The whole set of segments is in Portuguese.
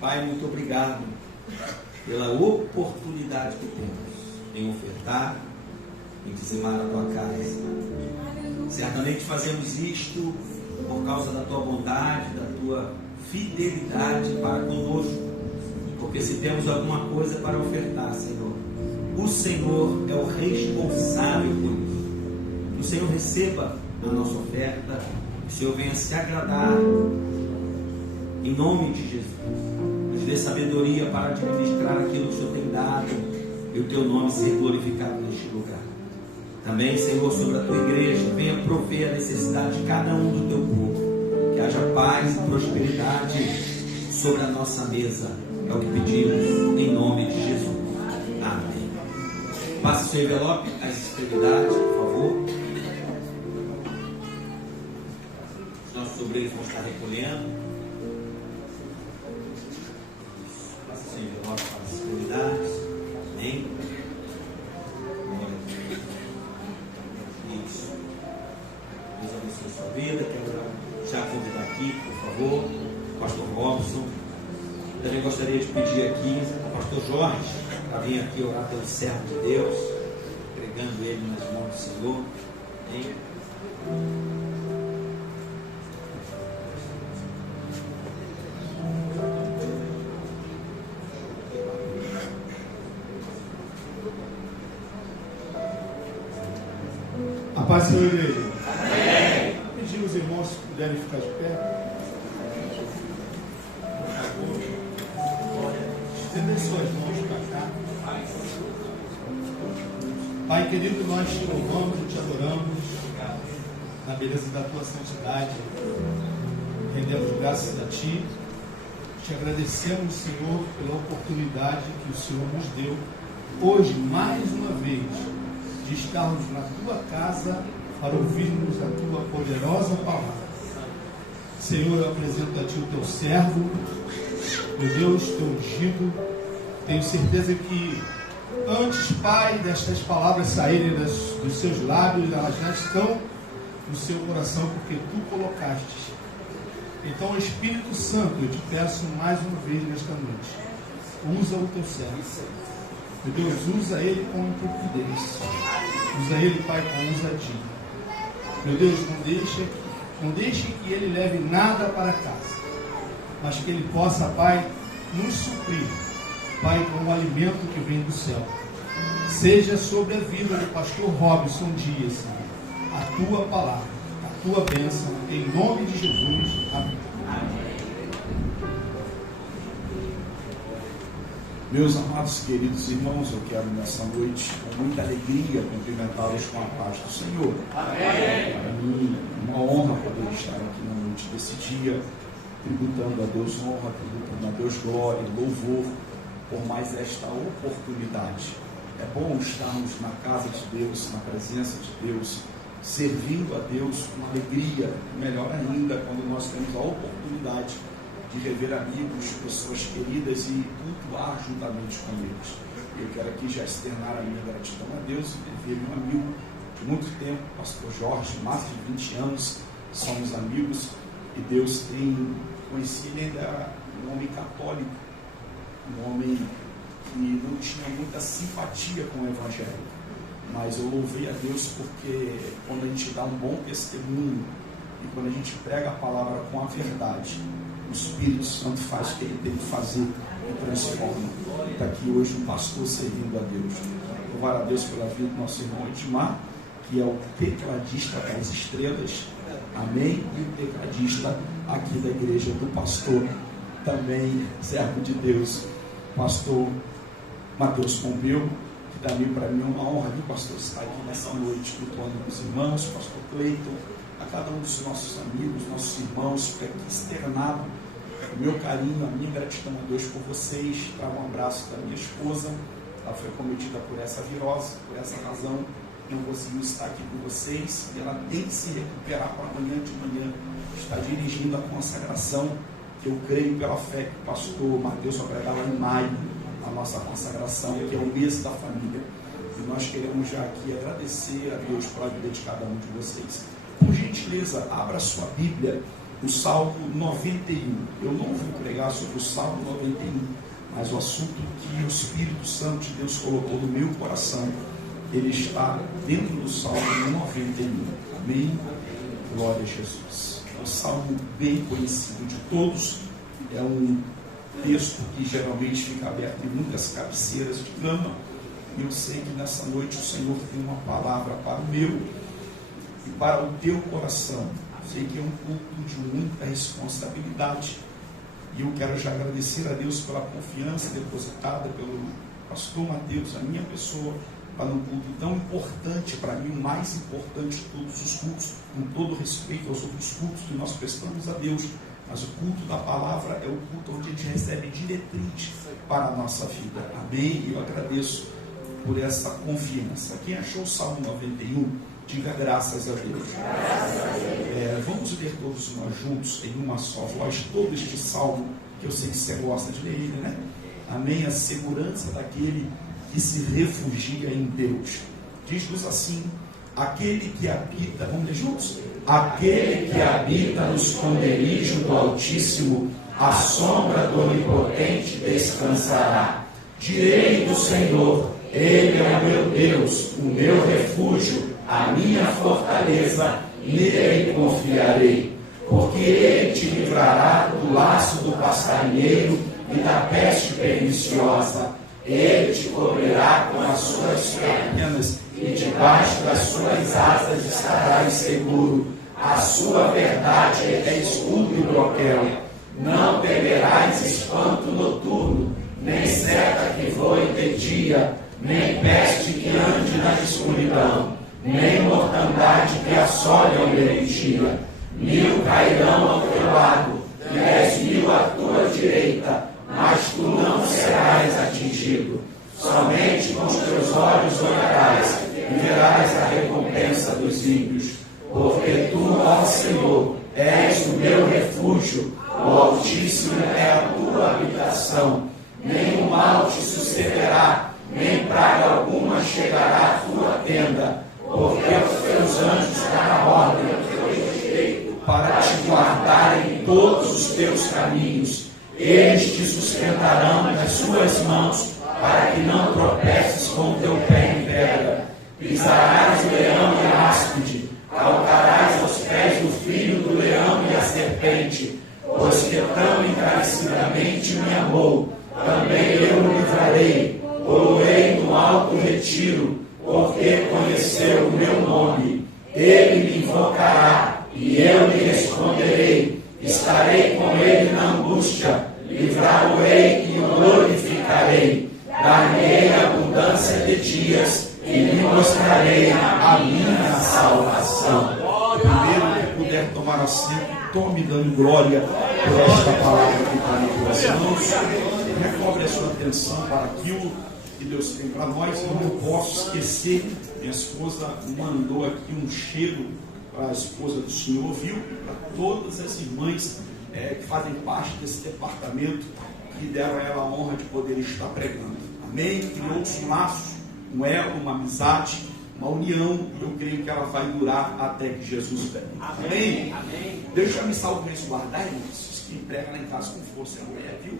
Pai, muito obrigado pela oportunidade que temos em ofertar, em dizimar a tua casa. Certamente fazemos isto por causa da tua bondade, da tua fidelidade para conosco, porque se temos alguma coisa para ofertar, Senhor, o Senhor é o responsável por isso. Que o Senhor receba a nossa oferta, que o Senhor venha se agradar, em nome de Jesus. Nos dê sabedoria para administrar aquilo que o Senhor tem dado e o teu nome ser glorificado neste lugar. Também, Senhor, sobre a tua igreja, venha prover a necessidade de cada um do teu povo. Que haja paz e prosperidade sobre a nossa mesa. É o que pedimos, em nome de Jesus. Amém. Passe o seu envelope, as extremidades, por favor. Os nossos obreiros vão estar recolhendo. Para as extremidades, amém? Isso. Deus abençoe a sua vida. Quero já convidar aqui, por favor, o pastor Robson. Também gostaria de pedir aqui ao pastor Jorge para vir aqui orar pelo servo de Deus, entregando ele nas mãos do Senhor. Amém? Paz, Senhor, igreja. Amém. Pedir os irmãos se puderem ficar de pé. Por favor. Estender suas mãos para cá. Pai querido, nós te louvamos e te adoramos na beleza da tua santidade. Rendemos graças a ti. Te agradecemos, Senhor, pela oportunidade que o Senhor nos deu hoje, mais uma vez, de estarmos na tua casa para ouvirmos a tua poderosa palavra. Senhor, eu apresento a ti o teu servo, meu Deus, teu ungido. Tenho certeza que antes, Pai, destas palavras saírem dos seus lábios, elas já estão no seu coração, porque tu colocaste. Então, Espírito Santo, eu te peço mais uma vez nesta noite, usa o teu servo. Meu Deus, usa ele com intrepidez. Usa ele, Pai, com ousadia. Meu Deus, não deixe que ele leve nada para casa, mas que ele possa, Pai, nos suprir, Pai, com o alimento que vem do céu. Seja sobre a vida do pastor Robson Dias, Senhor, a tua palavra, a tua bênção, em nome de Jesus. Amém. Amém. Meus amados, queridos irmãos, eu quero nessa noite, com muita alegria, cumprimentá-los com a paz do Senhor. Amém. Para mim, uma honra poder estar aqui na noite desse dia, tributando a Deus honra, tributando a Deus glória, louvor, por mais esta oportunidade. É bom estarmos na casa de Deus, na presença de Deus, servindo a Deus com alegria, melhor ainda, quando nós temos a oportunidade de rever amigos, pessoas queridas e cultuar juntamente com eles. Eu quero aqui já externar a minha gratidão a Deus e dever um amigo de muito tempo, pastor Jorge, mais de 20 anos, somos amigos, E Deus tem conhecido, ele era um homem católico, um homem que não tinha muita simpatia com o Evangelho. Mas eu louvei a Deus porque quando a gente dá um bom testemunho e quando a gente prega a palavra com a verdade, o Espírito Santo faz o que ele tem que fazer e transforma. Está aqui hoje um pastor servindo a Deus. Louvar a Deus pela vida do nosso irmão Edmar, que é o tecladista das estrelas, amém? E o tecladista aqui da igreja do pastor, também servo de Deus, pastor Mateus Pompeu, que também para mim é uma honra, viu, pastor, estar aqui nessa noite, cultuando os irmãos, pastor Cleiton, a cada um dos nossos amigos, nossos irmãos, fica aqui externado o meu carinho, a minha gratidão a Deus por vocês. Trago um abraço da minha esposa, ela foi cometida por essa virose, por essa razão não conseguiu estar aqui com vocês, e ela tem que se recuperar para amanhã de manhã, está dirigindo a consagração, que eu creio pela fé que o pastor Mateus vai pregar lá em maio, a nossa consagração, que é o mês da família. E nós queremos já aqui agradecer a Deus pela vida de cada um de vocês. Por gentileza, abra sua Bíblia, o Salmo 91. Eu não vou pregar sobre o Salmo 91, mas o assunto que o Espírito Santo de Deus colocou no meu coração, ele está dentro do Salmo 91. Amém? Glória a Jesus. É um salmo bem conhecido de todos. É um texto que geralmente fica aberto em muitas cabeceiras de cama. E eu sei que nessa noite o Senhor tem uma palavra para o meu e para o teu coração. Sei que é um culto de muita responsabilidade. E eu quero já agradecer a Deus pela confiança depositada pelo pastor Mateus, a minha pessoa, para um culto tão importante, para mim o mais importante de todos os cultos, com todo respeito aos outros cultos que nós prestamos a Deus, mas o culto da palavra é o culto onde a gente recebe diretriz para a nossa vida. Amém? E eu agradeço por essa confiança. Quem achou o Salmo 91, diga graças a Deus. Vamos ler todos nós juntos, em uma só voz, todo este salmo, que eu sei que você gosta de ler ele, né? Amém? A segurança daquele que se refugia em Deus. Diz-nos assim: aquele que habita, vamos ler juntos? Aquele que habita no esconderijo do Altíssimo, à sombra do Onipotente descansará. Direi do Senhor, Ele é o meu Deus, o meu refúgio, a minha fortaleza, nele confiarei. Porque Ele te livrará do laço do passarinheiro e da peste perniciosa. Ele te cobrirá com as suas penas, e debaixo das suas asas estarás seguro. A sua verdade é escudo e broquel. Não temerás espanto noturno, nem seta que voe de dia, nem peste que ande na escuridão, nem mortandade que assole ao meio-dia. 1000 cairão ao teu lado, e 10.000 à tua direita, mas tu não serás atingido. Somente com os teus olhos olharás e verás a recompensa dos ímpios. Porque tu, ó Senhor, és o meu refúgio, o Altíssimo é a tua habitação. Nenhum mal te sucederá, nem praga alguma chegará à tua tenda, porque os teus anjos darão ordem ao teu respeito para te guardar em todos os teus caminhos. Eles te sustentarão nas suas mãos, para que não tropeces com o teu pé em pedra. Pisarás o leão e a áspide, calcarás aos pés do filho do leão e a serpente. Pois que tão encarecidamente me amou, também eu o livrarei, poloei no alto retiro, porque conheceu o meu nome. Ele me invocará, e eu lhe responderei. Estarei com ele na angústia, livrá-lo-ei e o glorificarei. Dar-lhe-ei abundância de dias, e lhe mostrarei a minha salvação. Primeiro que puder tomar assento, tome dando glória por esta palavra que está em tuas mãos. Recobre a sua atenção para aquilo que Deus tem para nós. Eu não posso esquecer, minha esposa mandou aqui um cheiro para a esposa do Senhor, viu? Para todas as irmãs que fazem parte desse departamento, que deram a ela a honra de poder estar pregando. Amém? Criou-se um laço, um elo, uma amizade, uma união, e eu creio que ela vai durar até que Jesus venha. Amém? Amém. Deus já me salvo mesmo guardar, irmãos, que emprega lá em casa com força. A mulher viu,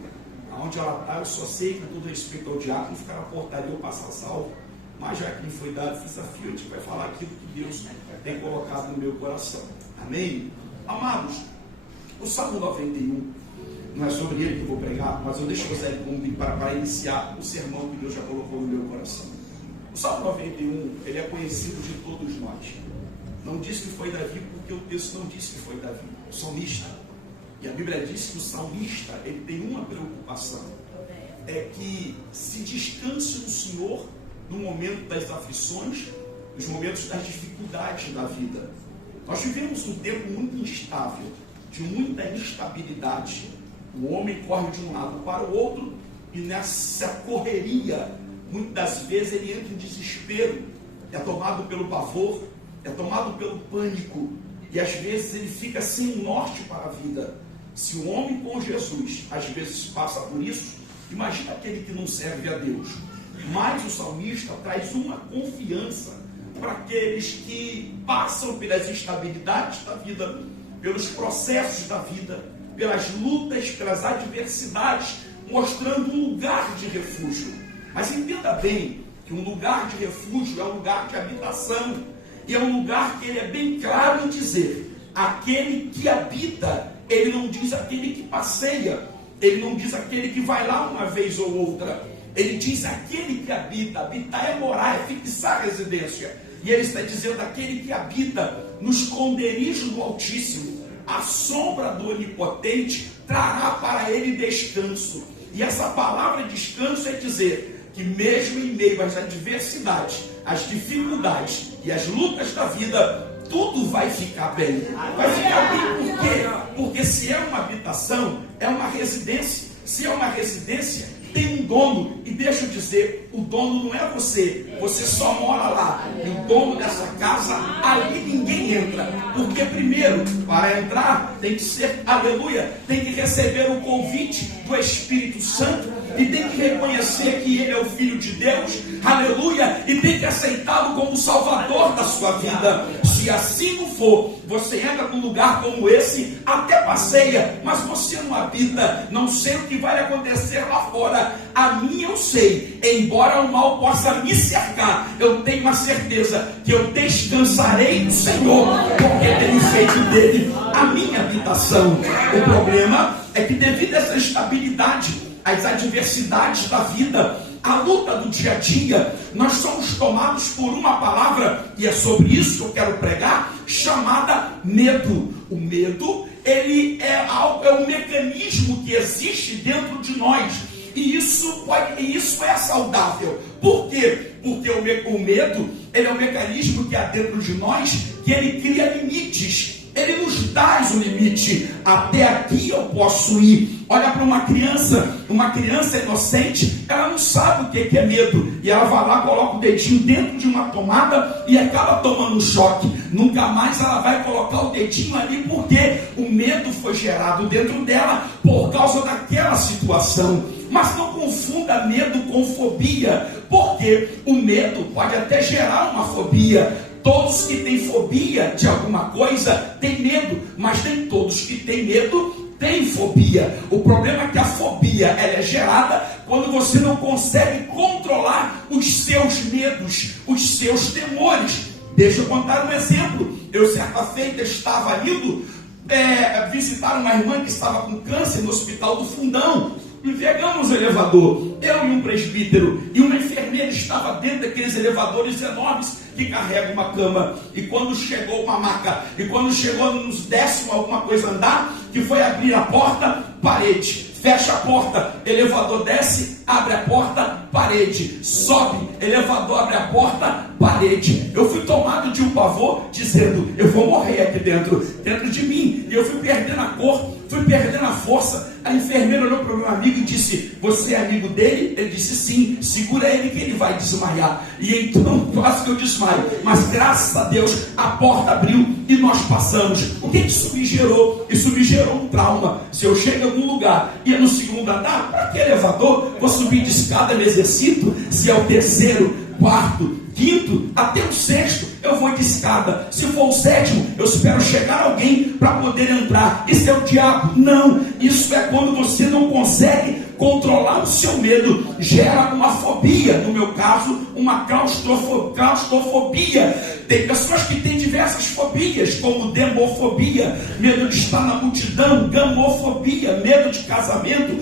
aonde ela está, eu só sei que com todo respeito ao diácono, ficar na portaria ou passar salvo. Mas já que me foi dado desafio, a gente vai falar aquilo que Deus tem colocado no meu coração. Amém? Amados, o Salmo 91, não é sobre ele que eu vou pregar, mas eu deixo você para iniciar o sermão que Deus já colocou no meu coração. O Salmo 91, ele é conhecido de todos nós. Não diz que foi Davi, porque o texto não diz que foi Davi, o salmista. E a Bíblia diz que o salmista, ele tem uma preocupação, é que se descanse no Senhor no momento das aflições, nos momentos das dificuldades da vida. Nós vivemos um tempo muito instável, de muita instabilidade. O homem corre de um lado para o outro, e nessa correria, muitas das vezes ele entra em desespero, é tomado pelo pavor, é tomado pelo pânico, e às vezes ele fica sem norte para a vida. Se o homem com Jesus às vezes passa por isso, imagina aquele que não serve a Deus. Mas o salmista traz uma confiança para aqueles que passam pelas instabilidades da vida, pelos processos da vida, pelas lutas, pelas adversidades, mostrando um lugar de refúgio. Mas entenda bem que um lugar de refúgio é um lugar de habitação, e é um lugar que ele é bem claro em dizer: aquele que habita, ele não diz aquele que passeia, ele não diz aquele que vai lá uma vez ou outra, ele diz aquele que habita. Habitar é morar, é fixar a residência, e ele está dizendo aquele que habita no esconderijo do Altíssimo, a sombra do Onipotente trará para ele descanso. E essa palavra descanso é dizer que mesmo em meio às adversidades, às dificuldades e às lutas da vida, tudo vai ficar bem. Vai ficar bem por quê? Porque se é uma habitação, é uma residência. Se é uma residência, tem um dono. E deixa eu dizer, o dono não é você. Você só mora lá. E o dono dessa casa, ali ninguém entra. Porque primeiro, para entrar, tem que ser, aleluia, tem que receber o convite do Espírito Santo. E tem que reconhecer que ele é o Filho de Deus, aleluia, e tem que aceitá-lo como Salvador da sua vida. Se assim não for, você entra num lugar como esse, até passeia, mas você não habita. Não sei o que vai acontecer lá fora. A mim eu sei, embora o mal possa me cercar, eu tenho uma certeza que eu descansarei no Senhor, porque tenho feito dele a minha habitação. O problema é que devido a essa instabilidade, as adversidades da vida, a luta do dia a dia, nós somos tomados por uma palavra, e é sobre isso que eu quero pregar, chamada medo. O medo, ele é um mecanismo que existe dentro de nós, e isso é saudável. Por quê? Porque o medo, ele é um mecanismo que há dentro de nós, que ele cria limites. Ele nos dá um limite. Até aqui eu posso ir. Olha para uma criança inocente, ela não sabe o que é medo, e ela vai lá, coloca o dedinho dentro de uma tomada e acaba tomando um choque. Nunca mais ela vai colocar o dedinho ali, porque o medo foi gerado dentro dela por causa daquela situação. Mas não confunda medo com fobia, porque o medo pode até gerar uma fobia. Todos que têm fobia de alguma coisa têm medo, mas nem todos que têm medo têm fobia. O problema é que a fobia, ela é gerada quando você não consegue controlar os seus medos, os seus temores. Deixa eu contar um exemplo. Eu certa feita estava indo visitar uma irmã que estava com câncer no Hospital do Fundão. E pegamos o elevador, eu e um presbítero, e uma enfermeira estava dentro daqueles elevadores enormes que carregam uma cama. E quando chegou uma maca, e quando chegou nos 10º alguma coisa andar, que foi abrir a porta, parede. Fecha a porta, elevador desce, abre a porta, parede. Sobe, elevador abre a porta, parede. Eu fui tomado de um pavor, dizendo, eu vou morrer aqui dentro de mim. E eu fui perdendo a cor, fui perdendo a força. A enfermeira olhou para o meu amigo e disse, você é amigo dele? Ele disse, sim, segura ele que ele vai desmaiar. E então quase que eu desmaio, mas graças a Deus a porta abriu e nós passamos. O que isso me gerou? Isso me gerou um trauma. Se eu chego em algum lugar e é no 2º andar, para que elevador? Vou subir de escada, me exercito. Se é o 3º, 4º, quinto, até o sexto, eu vou de escada. Se for o sétimo, eu espero chegar alguém para poder entrar. Isso é o diabo? Não. Isso é quando você não consegue controlar o seu medo, gera uma fobia. No meu caso, uma claustrofobia. Tem pessoas que têm diversas fobias, como demofobia, medo de estar na multidão, gamofobia, medo de casamento,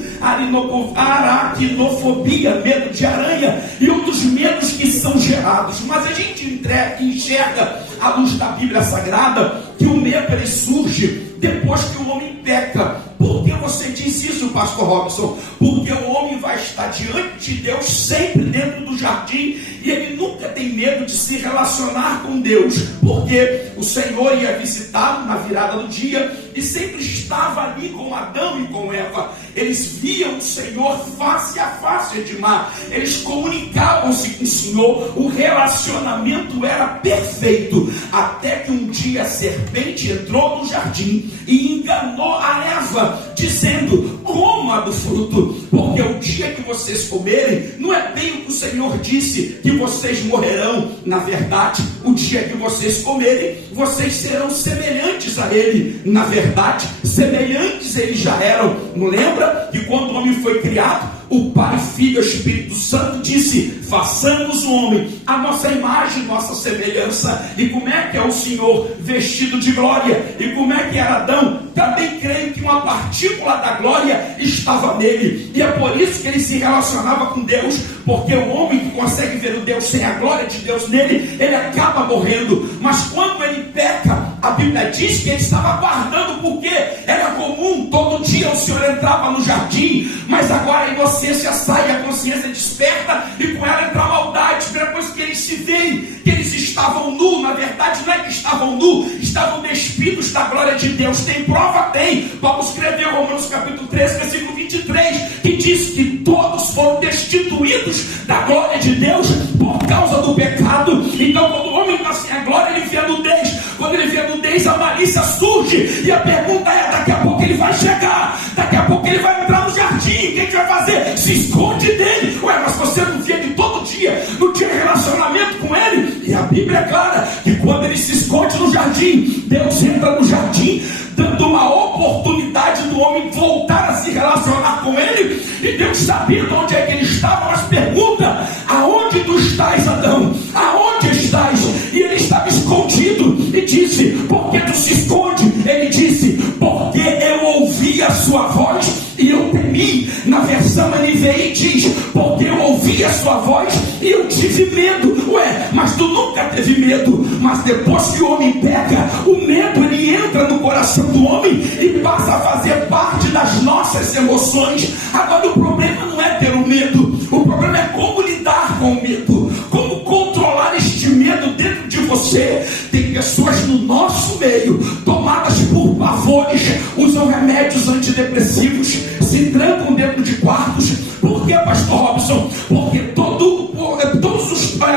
aracnofobia, medo de aranha e outros medos que são gerados. Mas a gente enxerga, à luz da Bíblia Sagrada, que o medo ele surge depois que o homem peca. Por que você diz isso, pastor Robson? Porque o homem vai estar diante de Deus sempre dentro do jardim e ele nunca tem medo de se relacionar com Deus, porque o Senhor ia visitá-lo na virada do dia e sempre estava ali com Adão e com Eva. Eles viam o Senhor face a face, Edmar. Eles comunicavam-se com o Senhor. O relacionamento era perfeito, até que um dia a serpente entrou no jardim e enganou a Eva, dizendo: coma do fruto, porque o dia que vocês comerem, não é bem o que o Senhor disse, que vocês morrerão. Na verdade, o dia que vocês comerem, vocês serão semelhantes a Ele. Na verdade, semelhantes eles já eram. Não lembra que quando o homem foi criado, o Pai, Filho e o Espírito Santo disse: façamos o homem a nossa imagem, nossa semelhança. E como é que é o Senhor vestido de glória? E como é que era Adão? Também creio que uma partícula da glória estava nele, e é por isso que ele se relacionava com Deus, porque o homem que consegue ver o Deus sem a glória de Deus nele, ele acaba morrendo. Mas quando ele peca, a Bíblia diz que ele estava guardando, porque era comum, todo dia o Senhor entrava no jardim, mas agora a inocência sai, a consciência desperta, e com ela entra a maldade. Depois que eles se veem que eles estavam nus, na verdade não é que estavam nus, estavam despidos da glória de Deus. Tem prova? Tem. Paulo escreveu Romanos capítulo 13, versículo 23, que diz que todos foram destituídos da glória de Deus por causa do pecado. Então quando o homem está sem a glória, ele vê a nudez. Quando ele vê a nudez, a malícia surge, e a pergunta é: daqui a pouco ele vai chegar, daqui a pouco ele vai entrar no jardim, o que a gente vai fazer? Se esconde dele. Ué, mas você não vê ele todo dia, não tinha relacionamento com ele? E a Bíblia é clara que quando ele se esconde no jardim, Deus entra no jardim, dando uma oportunidade do homem voltar a se relacionar com ele. E Deus, sabendo onde é que ele estava, mas pergunta: aonde tu estás, Adão? Aonde estás? E ele estava escondido, e disse: por que tu se esconde? Ele disse: porque eu ouvi a sua voz e eu temi. Na versão NVI diz: porque eu ouvi a sua voz e eu tive medo. Ué, mas tu nunca teve medo. Mas depois que o homem peca, o medo ele entra no coração do homem e passa a fazer parte das nossas emoções. Agora o problema não é ter o medo, o problema é como lidar com o medo, como controlar este medo dentro de você. Tem pessoas no nosso meio, tomadas por pavores, usam remédios antidepressivos, se trancam dentro de quartos. Por que, pastor Robson? Porque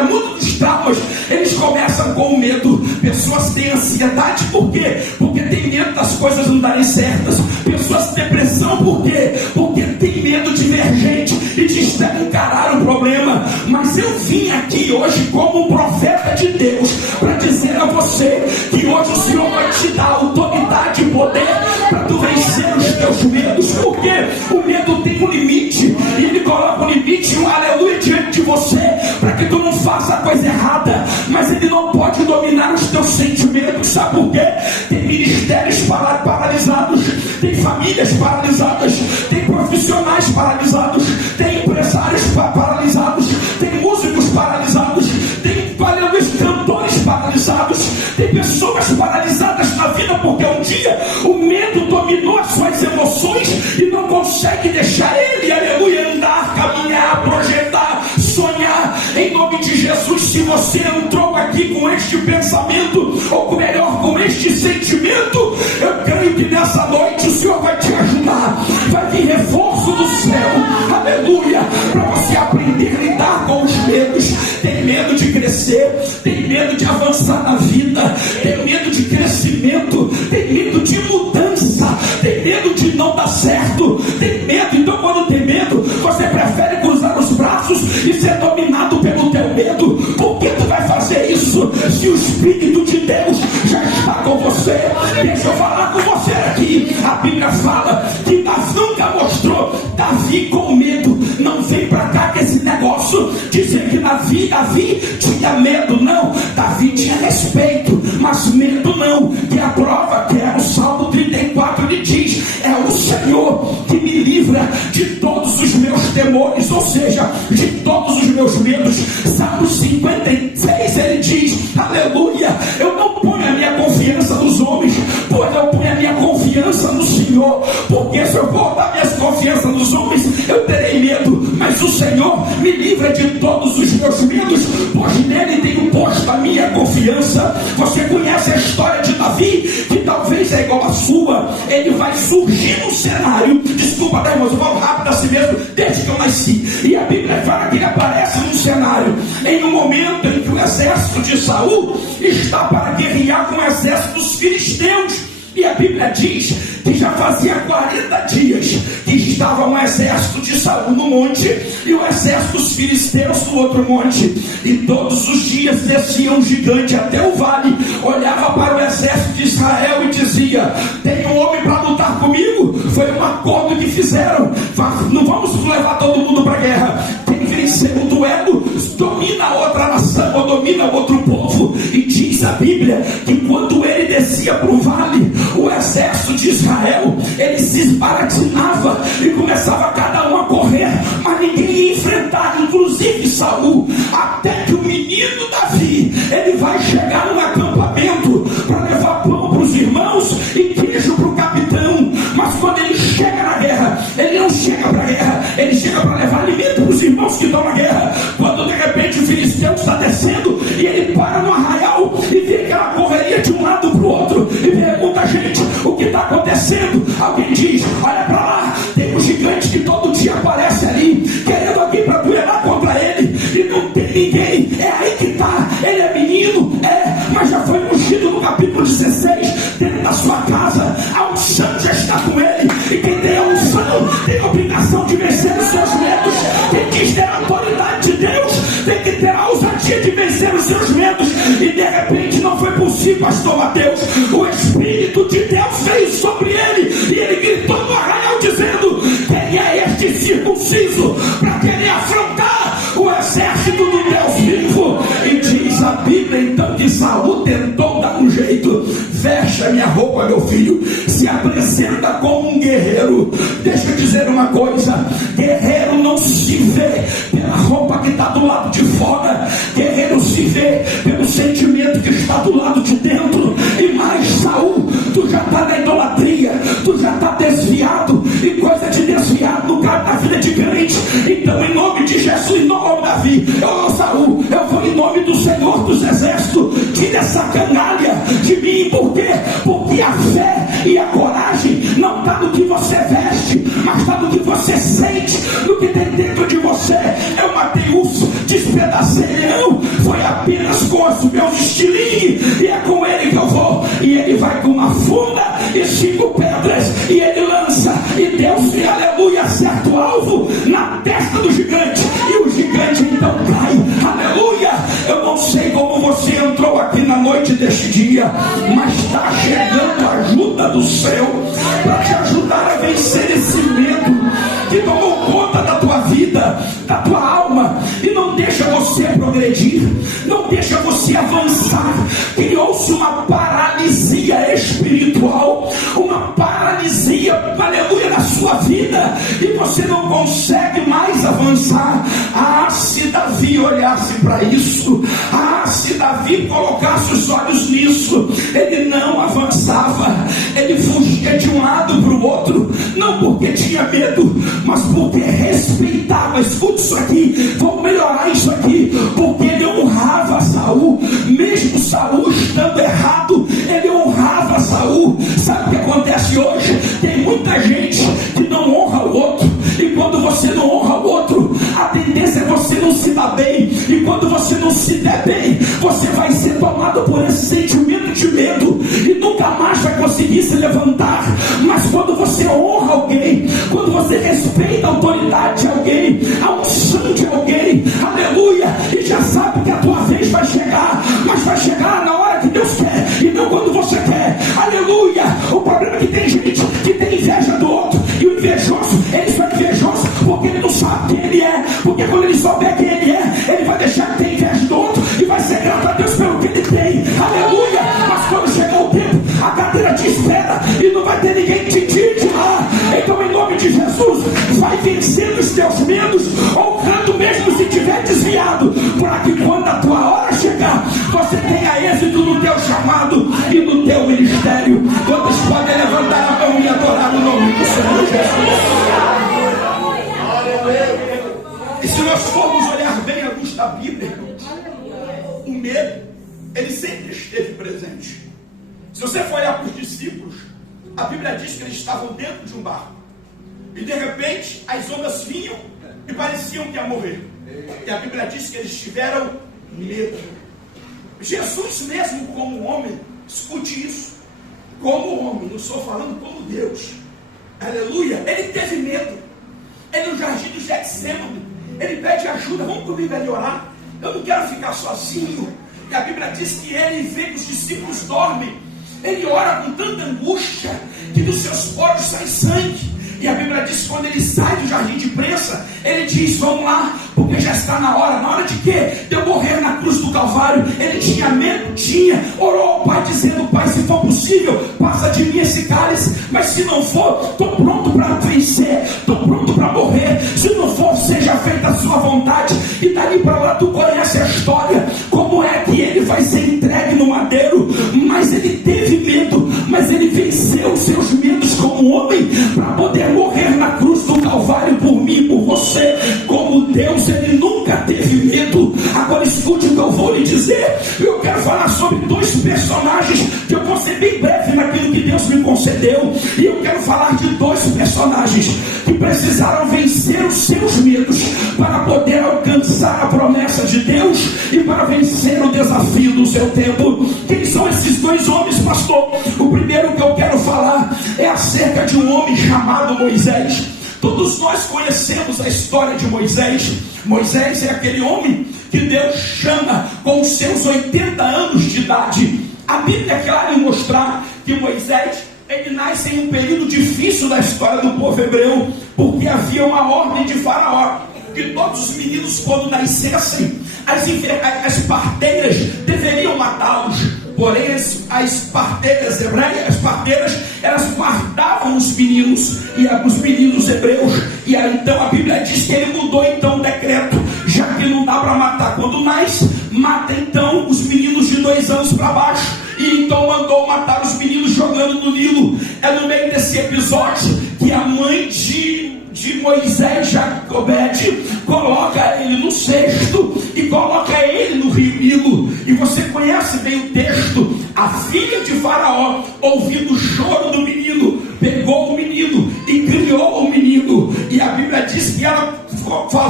muitos dos traumas, eles começam com o medo. Pessoas têm ansiedade, por quê? Porque tem medo das coisas não darem certas. Pessoas têm depressão, por quê? Porque tem medo divergente e de encarar o problema. Mas eu vim aqui hoje como um profeta de Deus para dizer a você que hoje o Senhor vai te dar autoridade e poder para tu vencer os teus medos. Porque o medo tem um limite, e ele coloca um limite, um aleluia, diante de você, para que tu não faça a coisa errada. Mas ele não pode dominar os teus sentimentos. Sabe por quê? Tem ministérios paralisados, tem famílias paralisadas, tem profissionais paralisados, tem empresários paralisados, tem músicos paralisados, tem cantores paralisados, tem pessoas paralisadas na vida, porque um dia o medo dominou as suas emoções e não consegue deixar ele, aleluia, andar, caminhar, projetar, sonhar. Em nome de Jesus, se você entrou aqui com este pensamento, ou melhor, com este sentimento, eu creio que nessa noite o Senhor vai te ajudar, vai vir reforço do céu, aleluia, para você aprender a lidar com os medos. Tem medo de crescer, tem medo de avançar na vida, tem medo de crescimento, tem medo de mudança, tem medo de não dar certo, tem medo. Então quando tem medo, você prefere cruzar os braços e ser dominado pelo teu medo. Por que tu vai Bíblia fala que Davi nunca mostrou Davi com medo. Não vem para cá que esse negócio dizer que Davi tinha medo, não. Davi tinha respeito, mas medo não. Que a prova, que é o Salmo 34, ele diz: é o Senhor que me livra de todos os meus temores, ou seja, de todos os meus medos. Salmo 56, ele diz, aleluia, eu não ponho a minha confiança nos homens, pois eu ponho a minha confiança no Senhor. Porque se eu botar minha confiança nos homens, eu terei medo, mas o Senhor me livra de todos os meus medos, pois nele tenho posto a minha confiança. Você conhece a história de Davi, que talvez é igual a sua. Ele vai surgir no cenário, desculpa, tá, irmãos, eu vou rápido assim mesmo, desde que eu nasci, e a Bíblia fala que ele aparece no cenário em um momento em que o exército de Saul está para guerrear com o exército dos filisteus. E a Bíblia diz que já fazia 40 dias que estava um exército de Saul no monte e o exército dos filisteus no outro monte. E todos os dias descia um gigante até o vale, olhava para o exército de Israel e dizia: tem um homem para lutar comigo? Foi um acordo que fizeram. Não vamos levar todo mundo para a guerra. Quem vencer o duelo domina outra nação ou domina outro povo. E diz a Bíblia que quando ele descia para o vale, o exército de Israel, ele se esbaratinava e começava cada um a correr, mas ninguém ia enfrentar, inclusive Saul, até que o menino Davi, ele vai chegar no acampamento para levar pão para os irmãos e queijo para o capitão. Mas quando ele chega na guerra, ele não chega para a guerra, ele chega para levar alimento para os irmãos que estão na guerra. Quando de repente o filisteu está descendo e ele para no arraial e vê aquela correria de um lado para o outro e pergunta a gente: o que está acontecendo? Alguém diz: olha para lá, tem um gigante que todo dia aparece ali, querendo alguém para duelar contra ele, e não tem ninguém. É aí que está, ele é menino, mas já foi ungido no capítulo 16, dentro da sua casa, a unção já está com ele, e quem tem a unção tem a obrigação de vencer os seus medos. Quem quis ter a autoridade de Deus tem que ter a ousadia de vencer os seus medos. E de repente não foi possível, pastor Mateus, o Espírito de Deus veio sobre ele e ele gritou no arraial dizendo: quem é este circunciso para querer afrontar o exército do Deus vivo? E diz a Bíblia então que Saul tentou dar um jeito: veste a minha roupa, meu filho, se apresenta como um guerreiro. Deixa eu dizer uma coisa: guerreiro não se vê pela roupa que está do lado de fora, guerreiro se vê pelo sentimento que está do lado de dentro. E mais, Saul, tu já está na idolatria, tu já está desviado, e coisa de desviado no caso da vida de crente. Então, em nome de Jesus, em nome de Davi, Saul, eu vou em nome do Senhor dos Exércitos, tira essa canalha de mim. Por quê? Porque a fé e a coragem não está no que você veste, mas está no que você sente, no que tem dentro de você. Eu matei urso, despedacei leão, foi apenas com os meus estilingues, e é com ele que eu vou. E ele vai com uma funda e 5 pedras, e ele lança, e Deus, e aleluia, acerta o alvo na testa do gigante, e o gigante então cai. Aleluia. Eu não sei como você entrou aqui na noite deste dia, mas está chegando a ajuda do céu para te ajudar a vencer esse medo que tomou conta da tua vida, da tua alma, e não deixa você progredir, não deixa você avançar. Criou-se uma paralisia espiritual, uma paralisia, aleluia, na sua vida, e você não consegue mais avançar. Se Davi olhasse para isso, se Davi colocasse os olhos nisso, ele não avançava, ele fugia de um lado para o outro, não porque tinha medo, mas porque respeitava. Escute isso aqui, vamos melhorar isso aqui, porque ele honrava Saul, mesmo Saul estando errado, ele honrava Saul. Sabe o que acontece hoje? Tem muita gente que não honra o outro, e quando você não honra o outro, a tendência é você não se dar bem, e quando você não se der bem, você vai ser tomado por esse sentimento de medo, e nunca mais vai conseguir se levantar. Mas quando você honra alguém, quando você respeita a autoridade de alguém, a unção de alguém, aleluia, e já sabe que a tua vez vai chegar, mas vai chegar na hora que Deus quer, e não quando você quer. Aleluia. O problema é que tem gente que tem vencendo os teus medos, ou canto mesmo se estiver desviado, para que quando a tua hora chegar, você tenha êxito no teu chamado e no teu ministério. Quantos podem levantar a mão e adorar o nome do Senhor Jesus? E se nós formos olhar bem a luz da Bíblia, o medo, ele sempre esteve presente. Se você for olhar para os discípulos, a Bíblia diz que eles estavam dentro de um barco, e de repente as ondas vinham e pareciam que ia morrer, e a Bíblia diz que eles tiveram medo. Jesus mesmo como homem, escute isso, como homem, não estou falando como Deus, aleluia, ele teve medo. Ele no jardim do Getsêmani, ele pede ajuda, vamos comigo ali orar, eu não quero ficar sozinho. E a Bíblia diz que ele vê que os discípulos dormem, ele ora com tanta angústia que dos seus poros sai sangue. E a Bíblia diz que quando ele sai do jardim de prensa, ele diz: vamos lá, porque já está na hora de quê? De eu morrer na cruz do Calvário. Ele tinha medo, orou ao Pai dizendo: Pai, se for possível, passa de mim esse cálice, mas se não for, estou pronto para vencer, estou pronto para morrer. Se não for, seja feita a sua vontade. E dali para lá tu conhece a história, como é que ele vai ser entregue no madeiro. Mas ele teve medo, mas ele venceu os seus medos como homem, para poder morrer na cruz do Calvário por mim e por você. Como Deus, ele nunca teve medo. Agora escute o que eu vou lhe dizer. Eu quero falar sobre dois personagens, que eu vou ser bem breve naquilo que Deus me concedeu. E eu quero falar de dois personagens que precisaram vencer os seus medos para poder alcançar a promessa de Deus e para vencer o desafio do seu tempo. Quem são esses dois homens, pastor? O primeiro que eu quero falar é acerca de um homem chamado Moisés. Todos nós conhecemos a história de Moisés. Moisés é aquele homem que Deus chama com os seus 80 anos de idade. A Bíblia é clara em mostrar que Moisés, ele nasce em um período difícil da história do povo hebreu, porque havia uma ordem de Faraó, que todos os meninos, quando nascessem, as parteiras deveriam matá-los. Porém, as parteiras hebreias, elas guardavam os meninos, e os meninos hebreus. E aí, então a Bíblia diz que ele mudou então o decreto, já que não dá para matar quando nasce, mata então os meninos de 2 anos para baixo. E então mandou matar os meninos jogando no Nilo. É no meio desse episódio que a mãe de Moisés, Jacobede, coloca ele no cesto e coloca ele no rio Nilo. E você conhece bem o texto. A filha de Faraó, ouvindo o choro do menino, pegou o menino e criou o menino. E a Bíblia diz que ela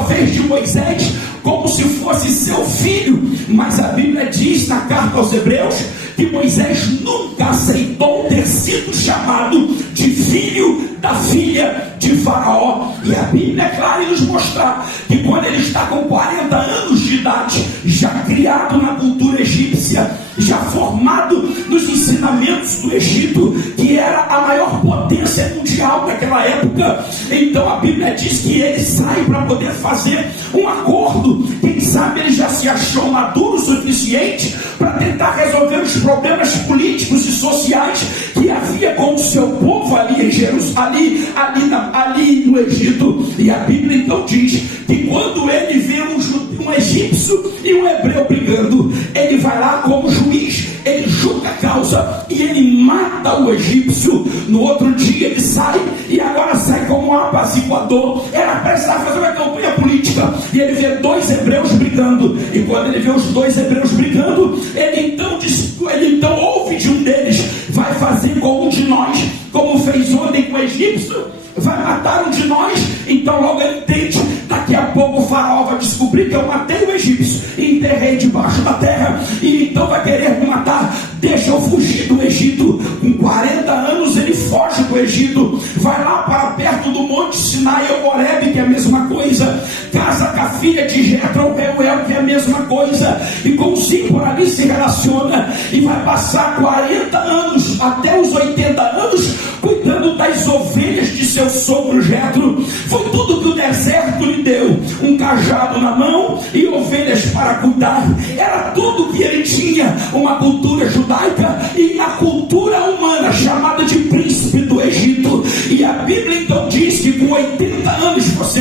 fez de Moisés como se fosse seu filho. Mas a Bíblia diz na carta aos Hebreus que Moisés nunca aceitou ter sido chamado de filho da filha de Faraó. E a Bíblia é clara em nos mostrar que quando ele está com 40 anos de idade, já criado na cultura egípcia, já formado nos ensinamentos do Egito, que era a maior potência mundial daquela época, então a Bíblia diz que ele sai para poder fazer um acordo. Quem sabe ele já se achou maduro o suficiente para tentar resolver os problemas políticos e sociais que havia com o seu povo ali em Jerusalém, ali no Egito. E a Bíblia então diz que quando ele vê um egípcio e um hebreu brigando, ele vai lá como juiz, ele julga a causa e ele mata o egípcio. No outro dia ele sai, e agora sai como um apaziguador. Era precisar fazer uma campanha política, e ele vê 2 hebreus brigando. E quando ele vê os 2 hebreus brigando, ele então ouve de um deles: vai fazer com um de nós como fez ontem com o egípcio, vai matar um de nós. Então logo ele entende: daqui a pouco o Faraó vai descobrir que eu matei o egípcio e enterrei debaixo da terra, e então vai querer me matar. Deixa eu fugir do Egito. Com 40 anos ele foge do Egito, vai lá para perto do Monte Sinai, Horebe, que é a mesma coisa, casa com a filha de Jetro, Reuel, que é a mesma coisa, e com o Zípora ali se relaciona, e vai passar 40 anos até os 80 anos cuidando das ovelhas de seu sogro Jetro. Foi tudo que o deserto lhe deu: um cajado na mão e ovelhas para cuidar. Era tudo que ele tinha. Uma cultura judaica e a cultura humana chamada de príncipe do Egito. E a Bíblia então diz que com 80 anos você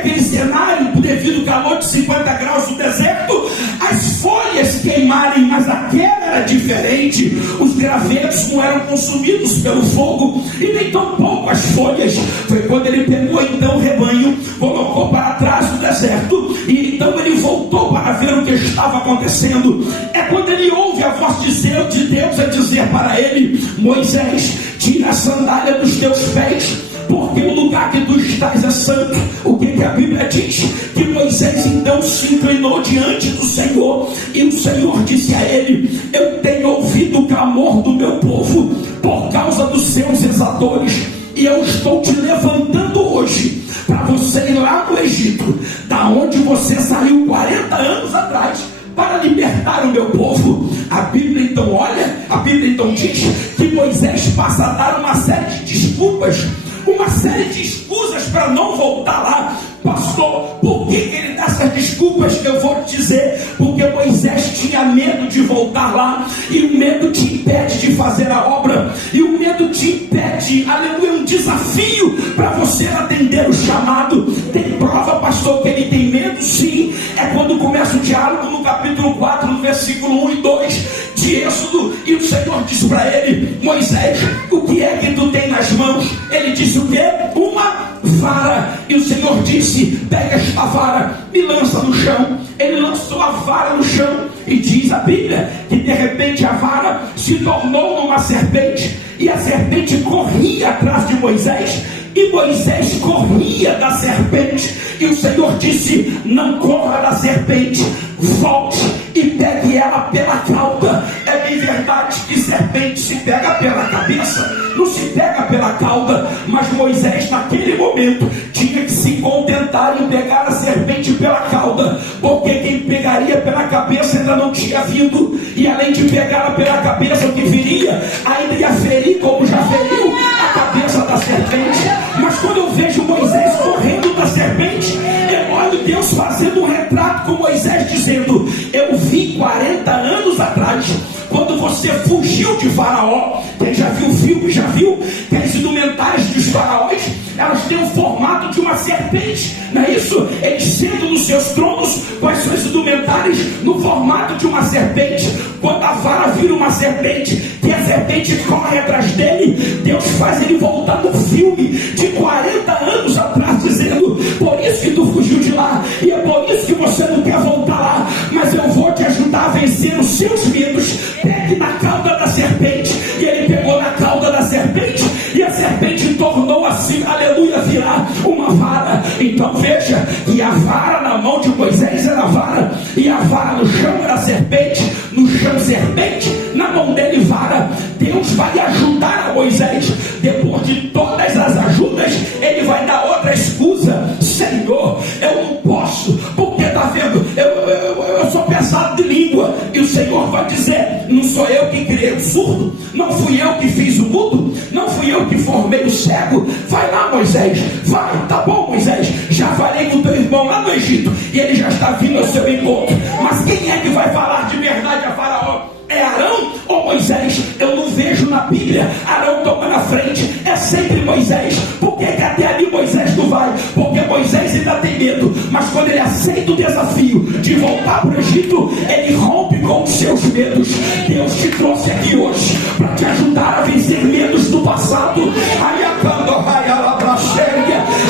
aquele cenário, devido ao calor de 50 graus do deserto, as folhas queimarem, mas a queda era diferente. Os gravetos não eram consumidos pelo fogo, e nem tão pouco as folhas. Foi quando ele pegou então o rebanho, colocou para trás do deserto, e então ele voltou para ver o que estava acontecendo. É quando ele ouve a voz de Deus a dizer para ele: Moisés, tira a sandália dos teus pés, porque o lugar que tu estás é santo. O que a Bíblia diz? Que Moisés então se inclinou diante do Senhor, e o Senhor disse a ele: eu tenho ouvido o clamor do meu povo por causa dos seus exatores, e eu estou te levantando hoje para você ir lá no Egito, da onde você saiu 40 anos atrás, para libertar o meu povo. A Bíblia então olha, a Bíblia então diz que Moisés passa a dar uma série de desculpas, uma série de escusas para não voltar lá. Pastor, por que ele dá essas desculpas? Eu vou te dizer: porque Moisés tinha medo de voltar lá, e o medo te impede de fazer a obra, e o medo te impede, aleluia, um desafio para você atender o chamado. Tem prova, pastor, que ele tem medo? Sim, é quando começa o diálogo no capítulo 4, no versículo 1 e 2 de Êxodo, e o Senhor diz para ele: Moisés, o que é que tu tem nas mãos? Ele disse o quê? Uma vara. E o Senhor disse: pega esta vara, me lança no chão. Ele lançou a vara no chão, e diz a Bíblia que de repente a vara se tornou uma serpente, e a serpente corria atrás de Moisés, e Moisés corria da serpente. E o Senhor disse: não corra da serpente, volte e pegue ela pela cauda. É bem verdade que serpente se pega pela cabeça, não se pega pela cauda. Mas Moisés, naquele momento, tinha que se contentar em pegar a serpente pela cauda, porque quem pegaria pela cabeça ainda não tinha vindo, e além de pegá-la pela cabeça, o que viria ainda ia ferir, como já feriu a cabeça da serpente. Mas quando eu vejo Moisés correndo da serpente, eu olho Deus fazendo um retrato com Moisés, dizendo: eu vi 40 anos atrás, quando você fugiu de Faraó. Quem já viu o filme, já viu que as indumentárias dos faraós, elas têm o formato de uma serpente, não é isso? Eles sentam nos seus tronos com as suas indumentárias no formato de uma serpente. Quando a vara vira uma serpente, que a serpente corre atrás dele, Deus faz ele voltar no filme de 40 anos atrás, dizendo: por isso que tu fugiu de lá, e é por isso que você não quer voltar lá, mas eu vou te ajudar a vencer os seus medos. Pegue na cauda da serpente. E ele pegou na cauda da serpente, e a serpente tornou assim, aleluia, virar uma vara. Então veja que a vara na mão de Moisés era vara, e a vara no chão era serpente, no chão serpente, na mão dele vara. Deus vai ajudar a Moisés. Depois de todas as ajudas, ele vai dar outra excusa: Senhor, eu não posso, porque está vendo, eu sou pesado de língua. E o Senhor vai dizer: não sou eu que criei o surdo, não fui eu que fiz o mudo, não fui eu que formei o cego. Vai lá, Moisés, vai, tá bom, Moisés, já falei com teu irmão lá no Egito, e ele já está vindo ao seu encontro. Mas quem é que vai falar de verdade a Faraó? É Arão ou Moisés? Eu não vejo na Bíblia Arão tomando a frente, é sempre Moisés. Por que até ali Moisés não vai? Porque Moisés ainda tem medo, mas quando ele aceita o desafio de voltar para o Egito, ele rompe com os seus medos. Deus te trouxe aqui hoje para te ajudar a vencer medos do passado.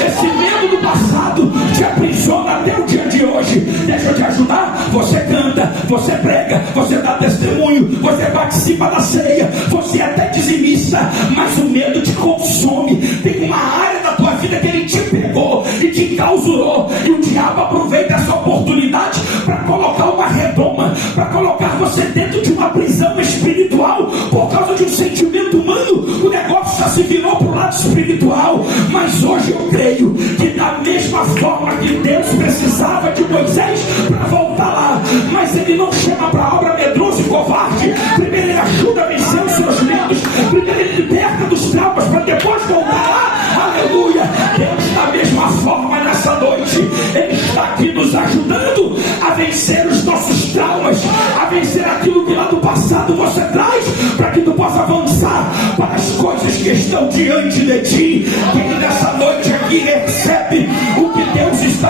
Esse medo do passado te aprisiona até o dia de hoje. Deixa eu te ajudar. Você canta, você prega, você dá testemunho, você participa da ceia, você é até dizimista, mas o medo te consome. Tem uma área da tua vida que ele te pegou e te enclausurou, e o diabo aproveita essa oportunidade para colocar uma redoma, para colocar você dentro de uma prisão espiritual por causa de um sentimento humano. O negócio já se virou para o lado espiritual. Mas hoje eu creio que da mesma forma que Deus precisava de Moisés para voltar lá, mas ele não chama para a obra medroso e covarde. Primeiro ele ajuda a vencer os seus medos, primeiro ele liberta dos traumas para depois voltar lá. Aleluia. Deus da mesma forma nessa noite, ele está aqui nos ajudando a vencer os nossos traumas, a vencer aquilo que lá do passado você traz, para que tu possa avançar para as coisas que estão diante de ti. Quem nessa noite aqui recebe o que Deus está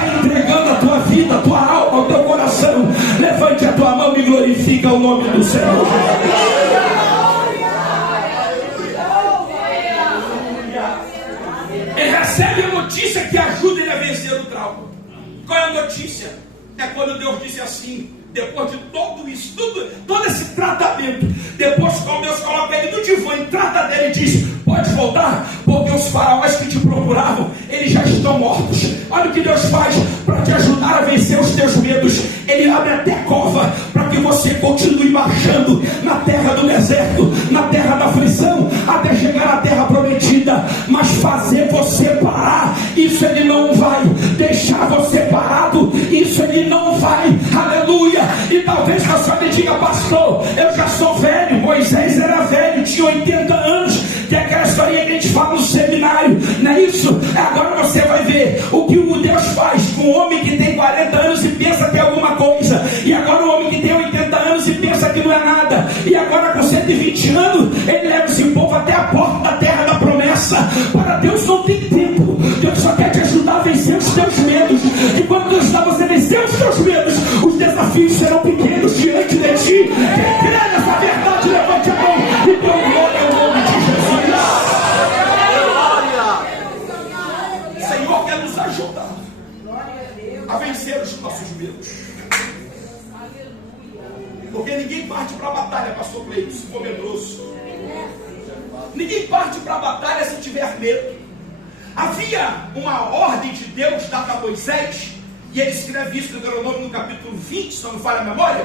o nome do Senhor. Ele recebe a notícia que ajuda ele a vencer o trauma. Qual é a notícia? É quando Deus disse assim, depois de todo isso, todo esse tratamento, depois quando Deus coloca ele no divã e trata dele e diz, pode voltar, porque os faraós que te procuravam, eles já estão mortos. Olha o que Deus faz para te ajudar a vencer os teus medos. Ele abre até cova para que você continue marchando na terra do deserto, na terra da aflição, até chegar à terra prometida. Mas fazer você parar, isso ele não vai. Deixar você parado, isso ele não vai. Aleluia. E talvez você me diga, pastor, eu já sou velho. Moisés era velho, tinha 80 anos. Tem aquela historinha que a gente fala no seminário, não é isso? Agora você vai ver o que o Deus faz com um homem que tem 40 anos e pensa que é alguma coisa, e agora o homem que tem 80 anos e pensa que não é nada, e agora com 120 anos ele leva esse povo até a porta da terra da promessa. Para Deus não tem tempo. Deus só quer te ajudar a vencer os teus medos, e quando Deus ajudar você a vencer os teus medos, os desafios serão pequenos diante de ti. Quem crê nessa verdade, levante a mão e dê glória ao nome de Jesus. O Senhor quer nos ajudar a vencer os nossos medos. Porque ninguém parte para a batalha, pastor Cleiton, se for medroso. Ninguém parte para a batalha se tiver medo. Havia uma ordem de Deus dada a Moisés, e ele escreve isso no Deuteronômio no capítulo 20, se não me falha a memória,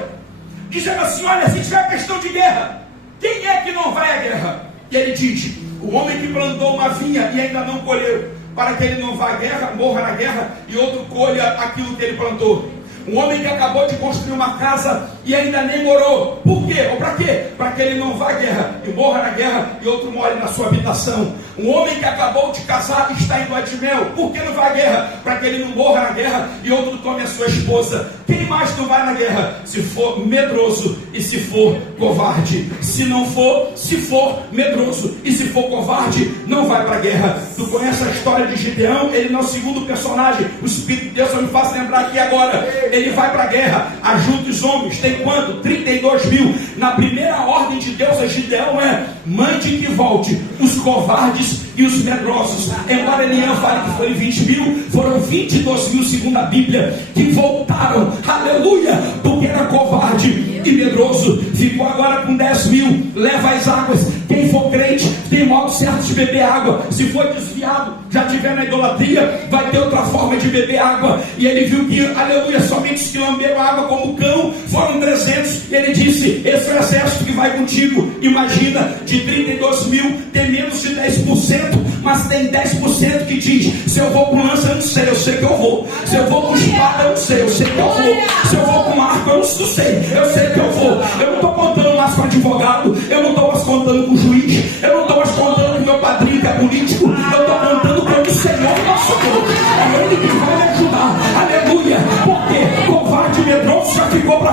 dizendo assim, olha, se tiver questão de guerra, quem é que não vai à guerra? E ele diz, o homem que plantou uma vinha e ainda não colheu, para que ele não vá à guerra, morra na guerra, e outro colha aquilo que ele plantou. Um homem que acabou de construir uma casa e ainda nem morou. Por quê? Ou para quê? Para que ele não vá à guerra e morra na guerra e outro more na sua habitação. Um homem que acabou de casar e está indo a de mel. Por que não vai à guerra? Para que ele não morra na guerra e outro tome a sua esposa. Quem mais não vai na guerra? Se for medroso e se for covarde. Se não for, se for medroso e se for covarde, não vai para a guerra. Tu conhece a história de Gideão? Ele não é o segundo personagem. O Espírito de Deus só me faz lembrar aqui agora. Ele vai para a guerra, ajuda os homens. Tem quanto? 32 mil. Na primeira ordem de Deus a Gideão mande que volte os covardes e os medrosos. Embora Eliã fale que foi 20 mil, foram 22 mil segundo a Bíblia que voltaram, aleluia, porque era covarde e medroso. Ficou agora com 10 mil. Leva as águas. Quem for crente tem modo certo de beber água. Se for desviado, já tiver na idolatria, vai ter outra forma de beber água. E ele viu que, aleluia, somente os que lamberam água como cão foram 300. E ele disse, esse é o exército que vai contigo. Imagina, de 32 mil tem menos de 10%, mas tem 10% que diz, se eu vou com lança eu não sei, eu sei que eu vou. Se eu vou com espada eu não sei, eu sei que eu vou. Se eu vou com arco eu não sei, eu sei que eu vou. Eu não estou contando mais com advogado, eu não estou mais contando com o juiz, eu não estou mais contando com meu padrinho que é político, eu estou contando com o Senhor nosso Deus. É Ele que vai me ajudar, aleluia. Porque covarde e medroso já ficou para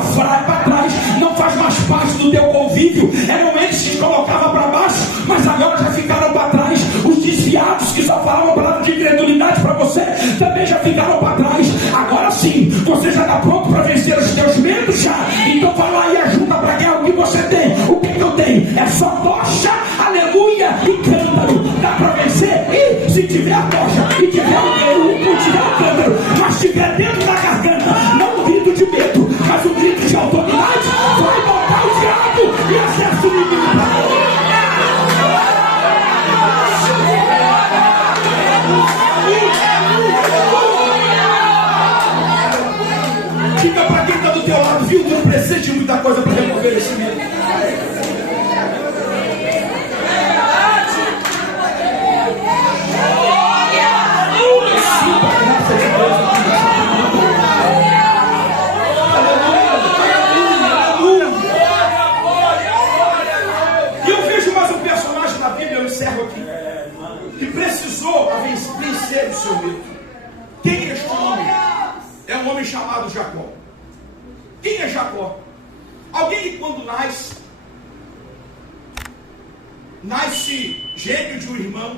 trás, não faz mais parte do teu convívio. Eram eles que colocavam para baixo, mas agora já ficaram para trás. Os desviados que só falavam palavra de incredulidade para você também já ficaram para trás. Agora sim, você já está pronto para vencer os teus medos já? Então vai lá e ajuda para guerra. O que você tem? O que eu tenho? É só tocha, aleluia, e cântaro. Dá para vencer? E se tiver a tocha e tiver não tiver o cântaro, mas estiver dentro da garganta, não um grito de medo, mas um grito de autoridade, vai botar o diabo e acessa o inimigo. Diga para quem está do teu lado, viu? Não precisa de muita coisa para remover esse medo. E eu vejo mais um personagem na Bíblia, eu encerro aqui, que precisou vencer o seu medo. Quem é este homem? É um homem chamado Jacó. Quem é Jacó? Alguém que quando nasce gêmeo de um irmão,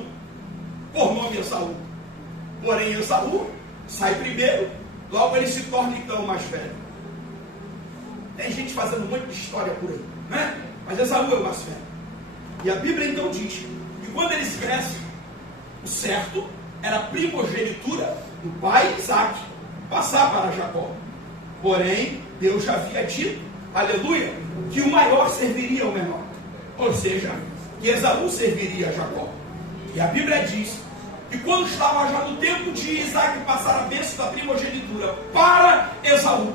por nome Esaú. Porém Esaú sai primeiro, logo ele se torna então mais velho. Tem gente fazendo um monte de história por aí, né? Mas Esaú é o mais velho. E a Bíblia então diz que quando eles crescem, o certo era a primogenitura do pai Isaac passar para Jacó. Porém, Deus já havia dito, aleluia, que o maior serviria ao menor. Ou seja, que Esaú serviria a Jacó. E a Bíblia diz que quando estava já no tempo de Isaac passar a bênção da primogenitura para Esaú,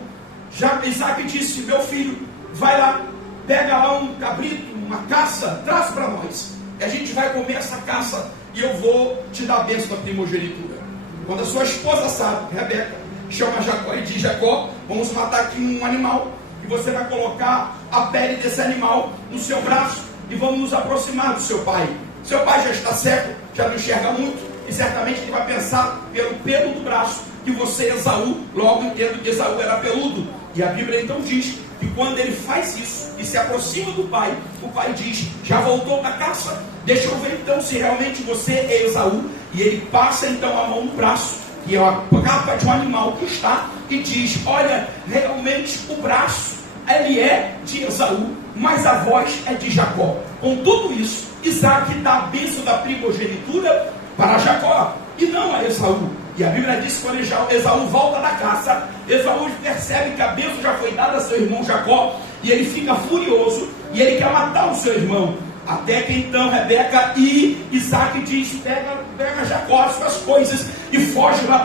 já Isaac disse: meu filho, vai lá, pega lá um cabrito, uma caça, traz para nós, e a gente vai comer essa caça, e eu vou te dar a bênção da primogenitura. Quando a sua esposa sabe, Rebeca, chama Jacó e diz: Jacó, vamos matar aqui um animal, e você vai colocar a pele desse animal no seu braço, e vamos nos aproximar do seu pai. Seu pai já está cego, já não enxerga muito, e certamente ele vai pensar pelo pelo do braço que você é Esaú, logo entendo que Esaú era peludo. E a Bíblia então diz que quando ele faz isso e se aproxima do pai, o pai diz: já voltou da caça? Deixa eu ver então se realmente você é Esaú. E ele passa então a mão no braço, que é a capa de um animal que está, e diz: olha, realmente o braço ele é de Esaú, mas a voz é de Jacó. Com tudo isso, Isaac dá a bênção da primogenitura para Jacó e não a Esaú. E a Bíblia diz que quando Esaú volta da caça, Esaú percebe que a bênção já foi dada a seu irmão Jacó, e ele fica furioso, e ele quer matar o seu irmão. Até que então Rebeca e Isaac diz: pega Jacó as suas coisas e foge lá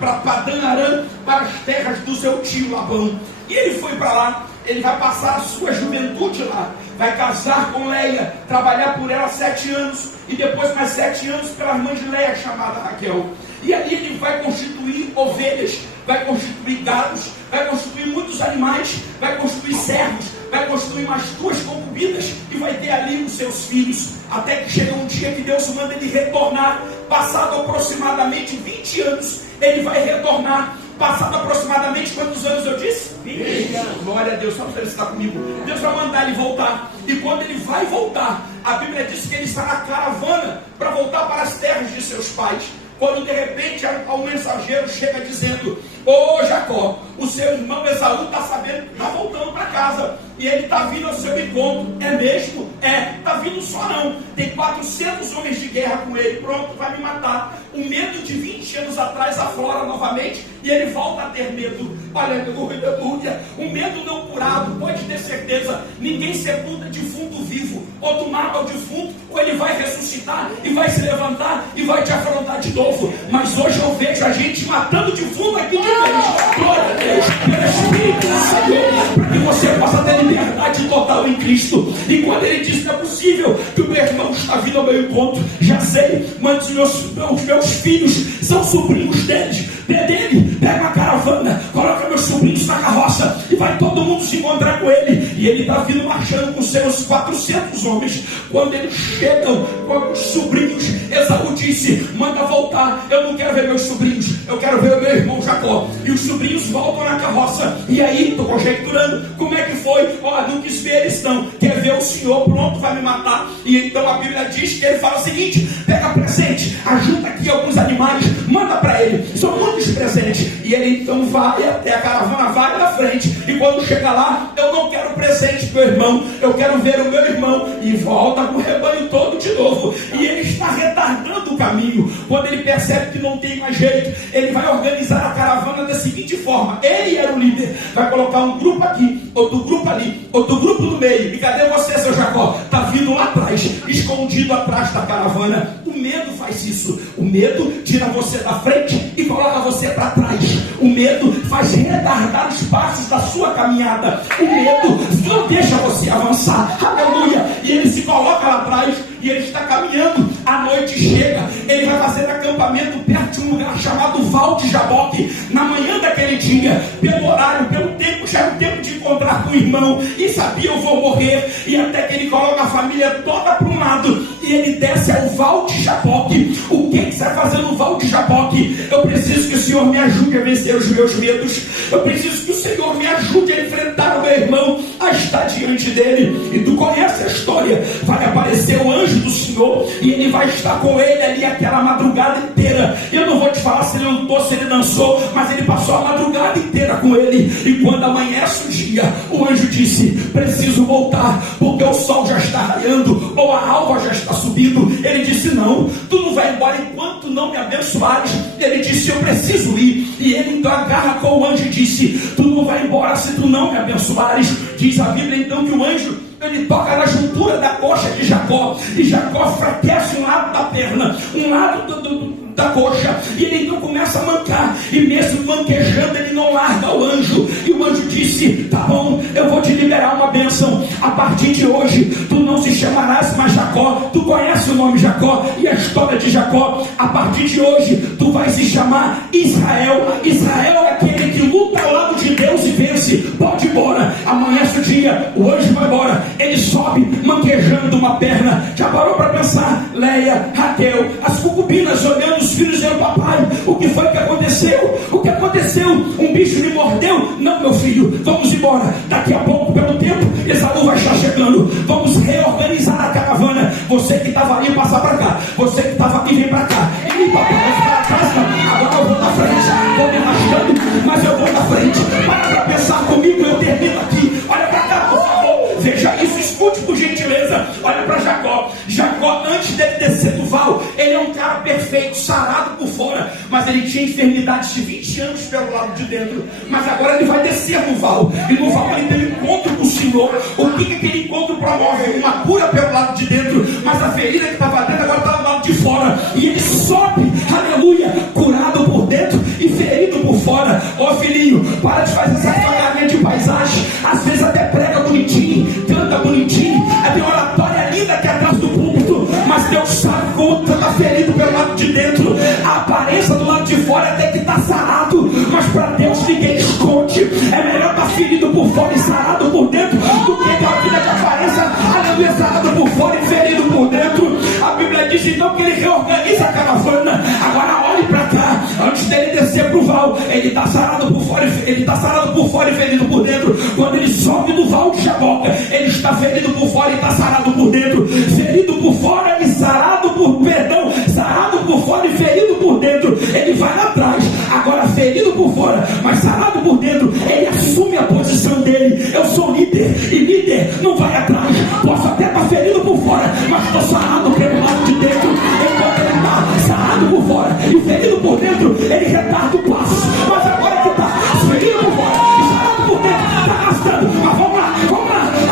para Padã Arã, para as terras do seu tio Labão. E ele foi para lá, ele vai passar a sua juventude lá, vai casar com Leia, trabalhar por ela 7 anos, e depois mais 7 anos pela irmã de Leia, chamada Raquel. E ali ele vai constituir ovelhas, vai constituir gados, vai constituir muitos animais, vai constituir servos, vai constituir mais 2 concubinas, e vai ter ali os seus filhos, até que chega um dia que Deus manda ele retornar. Passado aproximadamente 20 anos, ele vai retornar. Passado aproximadamente quantos anos eu disse? 20 anos. Glória a Deus, só para ele estar comigo. Deus vai mandar ele voltar. E quando ele vai voltar, a Bíblia diz que ele está na caravana para voltar para as terras de seus pais. Quando de repente um mensageiro chega dizendo: ô Jacó, o seu irmão Esaú está sabendo que está voltando para casa, e ele está vindo ao seu encontro. É mesmo? É, está vindo só não, tem 400 homens de guerra com ele. Pronto, vai me matar. O medo de 20 anos atrás aflora novamente, e ele volta a ter medo. Aleluia. Um medo não curado, pode ter certeza, ninguém sepulta defunto vivo. Ou tu mata o defunto, ou ele vai ressuscitar e vai se levantar e vai te afrontar de novo. Mas hoje eu vejo a gente matando defunto aqui de vez. Glória a Deus, pelo Espírito do Senhor, para que você possa ter liberdade total em Cristo. E quando ele diz que é possível que o meu irmão está vindo ao meu encontro, já sei, mas os meus filhos são sobrinhos dele, pega uma caravana, coloca meus sobrinhos na carroça, e vai todo mundo se encontrar com ele. E ele está vindo marchando com seus 400 homens. Quando eles chegam com os sobrinhos, Esaú disse: manda voltar, eu não quero ver meus sobrinhos, eu quero ver o meu irmão Jacó. E os sobrinhos voltam na carroça. E aí, estou conjecturando, como é que foi? Ó, não quis ver eles não, quer ver o Senhor, pronto, vai me matar. E então a Bíblia diz que ele fala o seguinte: pega presente, ajuda aqui alguns animais, manda para ele, são muitos presentes. E ele então vai até a caravana, vai na frente, e quando chega lá: eu não quero presente do meu irmão, eu quero ver o meu irmão. E volta com o rebanho todo de novo, e ele está retardando o caminho. Quando ele percebe que não tem mais jeito, ele vai organizar a caravana da seguinte forma: ele era o líder, vai colocar um grupo aqui, outro grupo ali, outro grupo no meio. E cadê você, seu Jacó? Está vindo lá atrás, escondido atrás da caravana. O medo faz isso. O medo tira você da frente e coloca você para trás. O medo faz retardar os passos da sua caminhada. O medo não deixa você avançar. Aleluia. E ele se coloca lá atrás, e ele está caminhando. A noite chega, ele vai fazer acampamento perto de um lugar chamado Val de Jaboque. Na manhã daquele dia, pelo horário, pelo tempo, já era o tempo de encontrar com o irmão, e sabia: eu vou morrer. E até que ele coloca a família toda para um lado, e ele desce ao Val de Jaboque. O que você vai fazer no Val de Jaboque? Eu preciso que o Senhor me ajude a vencer os meus medos. Eu preciso que o Senhor me ajude a enfrentar o meu irmão. a estar diante dele. E tu conhece a história. Vai aparecer o anjo do Senhor e ele vai estar com ele ali aquela madrugada inteira. Eu não vou te falar se ele lutou, se ele dançou, mas ele passou a madrugada inteira com ele. E quando amanhece o dia, o anjo disse: preciso voltar, porque o sol já está raiando, ou a alva já está subindo. Ele disse: não, tu não vai embora enquanto não me abençoares. Ele disse: eu preciso ir. E ele então agarra com o anjo e disse: tu não vai embora se tu não me abençoares. Diz a Bíblia então que o anjo, ele toca na juntura da coxa de Jacó, e Jacó enfraquece um lado da perna, um lado da coxa, e ele então começa a mancar, e mesmo manquejando ele não larga o anjo. E o anjo disse: tá bom, eu vou te liberar uma bênção. A partir de hoje tu não se chamarás mais Jacó. Tu conhece o nome Jacó e a história de Jacó. A partir de hoje tu vais se chamar Israel. Israel é aquele que luta ao lado de Deus e vence. Pode ir embora. Amanhece o dia, o anjo vai embora, ele sobe manquejando uma perna. Já parou para pensar? Leia, Raquel, as concubinas olhando os filhos dizendo: papai, o que foi que aconteceu? O que aconteceu? Um bicho me mordeu? Não, meu filho, vamos embora. Daqui a pouco, pelo tempo, Esaú vai estar chegando. Vamos reorganizar a caravana. Você que estava ali, passa para cá. Você que estava aqui, vem para cá. E papai vai ficar atrás, não. Agora eu vou na frente. Vou me arrastando, mas eu vou na frente. Para pensar comigo, eu termino aqui. Olha para cá, por favor. Veja isso, escute por gentileza. Olha para Jacó. Jacó, antes dele descer do val, ele é um cara perfeito, sarado por fora, mas ele tinha enfermidades de 20 anos pelo lado de dentro. Mas agora ele vai descer no val, e no val ele tem um encontro com o Senhor. O que aquele encontro promove? Uma cura pelo lado de dentro, mas a ferida que estava dentro agora está do lado de fora, e ele sobe, aleluia, curado por dentro e ferido por fora. Ó filhinho, para de fazer essa fagarinha de paisagem. Às vezes até prega bonitinho, canta bonitinho, tem uma oratória linda aqui atrás do púlpito, mas Deus sabe como tu está ferido pelo lado de dentro. A aparência do lado de fora até que está sarado, mas para Deus ninguém esconde. É melhor estar ferido por fora e sarado por dentro do que ter uma vida de aparência, aleluia, sarado por fora e ferido por dentro. A Bíblia diz então que ele reorganiza a caravana. Agora olhe para cá, antes dele descer para o val, ele está sarado por fora, ele está sarado por fora e ferido por dentro. Quando ele sobe do val de Jaboca, ele está ferido por fora e está sarado por dentro. Ferido por fora e sarado por, perdão, sarado por fora e ferido por dentro. Ele vai lá atrás, agora ferido por fora, mas sarado por dentro. Ele assume a posição dele. Eu sou líder, e líder não vai atrás. Posso até estar ferido por fora, mas estou sarado pelo lado de dentro. Enquanto ele está sarado por fora e ferido por dentro, ele retarda o passo. Mas agora que está ferido por fora e sarado por dentro, está arrastando. Mas vamos lá,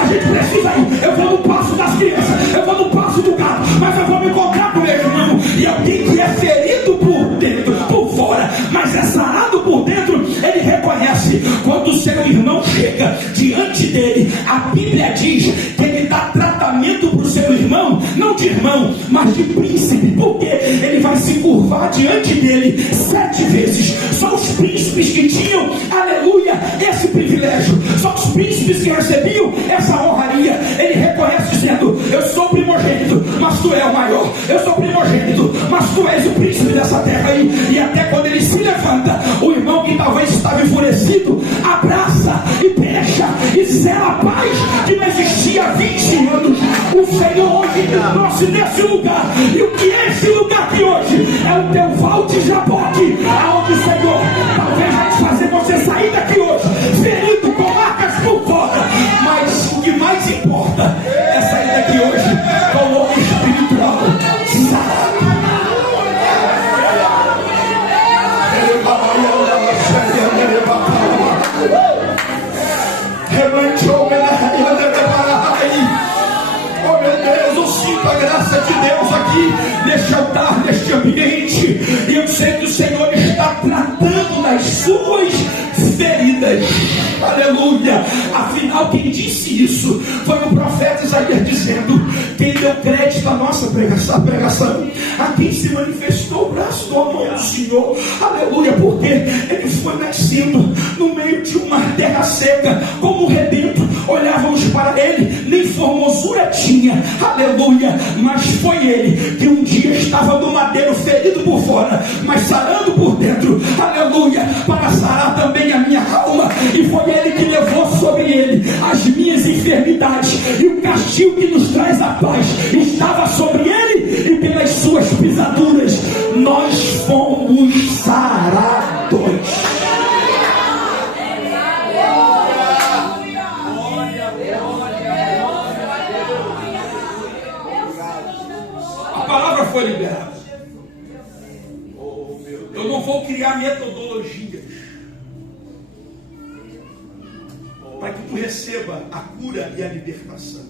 a gente precisa ir. Eu vou no passo das crianças, eu vou no passo do gato, mas eu vou me encontrar com meu irmão. E alguém que é ferido por dentro, por fora, mas é sarado por dentro, ele reconhece. Quando o seu irmão chega diante dele, a Bíblia diz que ele dá tratamento para o seu irmão, não de irmão, mas de príncipe, porque ele vai se curvar diante dele 7 vezes. Só os príncipes que tinham, aleluia, esse privilégio, só os príncipes que recebiam essa honraria. Ele reconhece dizendo: eu sou primogênito, mas tu és o maior. Eu sou primogênito, mas tu és o príncipe dessa terra aí. E até quando ele se levanta, o irmão que talvez estava enfurecido abraça e beija e zela a paz que não existia há 20 anos. O Senhor hoje te trouxe nesse lugar. E o que é esse lugar aqui hoje? É o teu val de Jaboque, aonde o Senhor talvez vai fazer você sair daqui hoje ferido, com marcas por fora, mas o que mais importa é sair daqui hoje com o homem espiritual sarado. Oh meu Deus, eu sinto a graça de Deus aqui neste altar, neste ambiente, e eu sei que o Senhor está tratando das suas feridas. Aleluia. Afinal, quem disse isso foi o profeta Isaías dizendo: quem deu crédito à nossa pregação, a quem se manifestou o braço do amor do Senhor. Aleluia, porque ele foi nascido no meio de uma terra seca, como redento. Olhávamos para ele, nem formosura tinha, aleluia, mas foi ele que um dia estava no madeiro, ferido por fora, mas sarando por dentro, aleluia, para sarar também a minha alma. E foi ele que levou sobre ele as minhas e o castigo que nos traz a paz estava sobre ele, e pelas suas pisaduras nós fomos sarados. A palavra foi liberada. Eu não vou criar metodologias para que tu receba a cura e a libertação.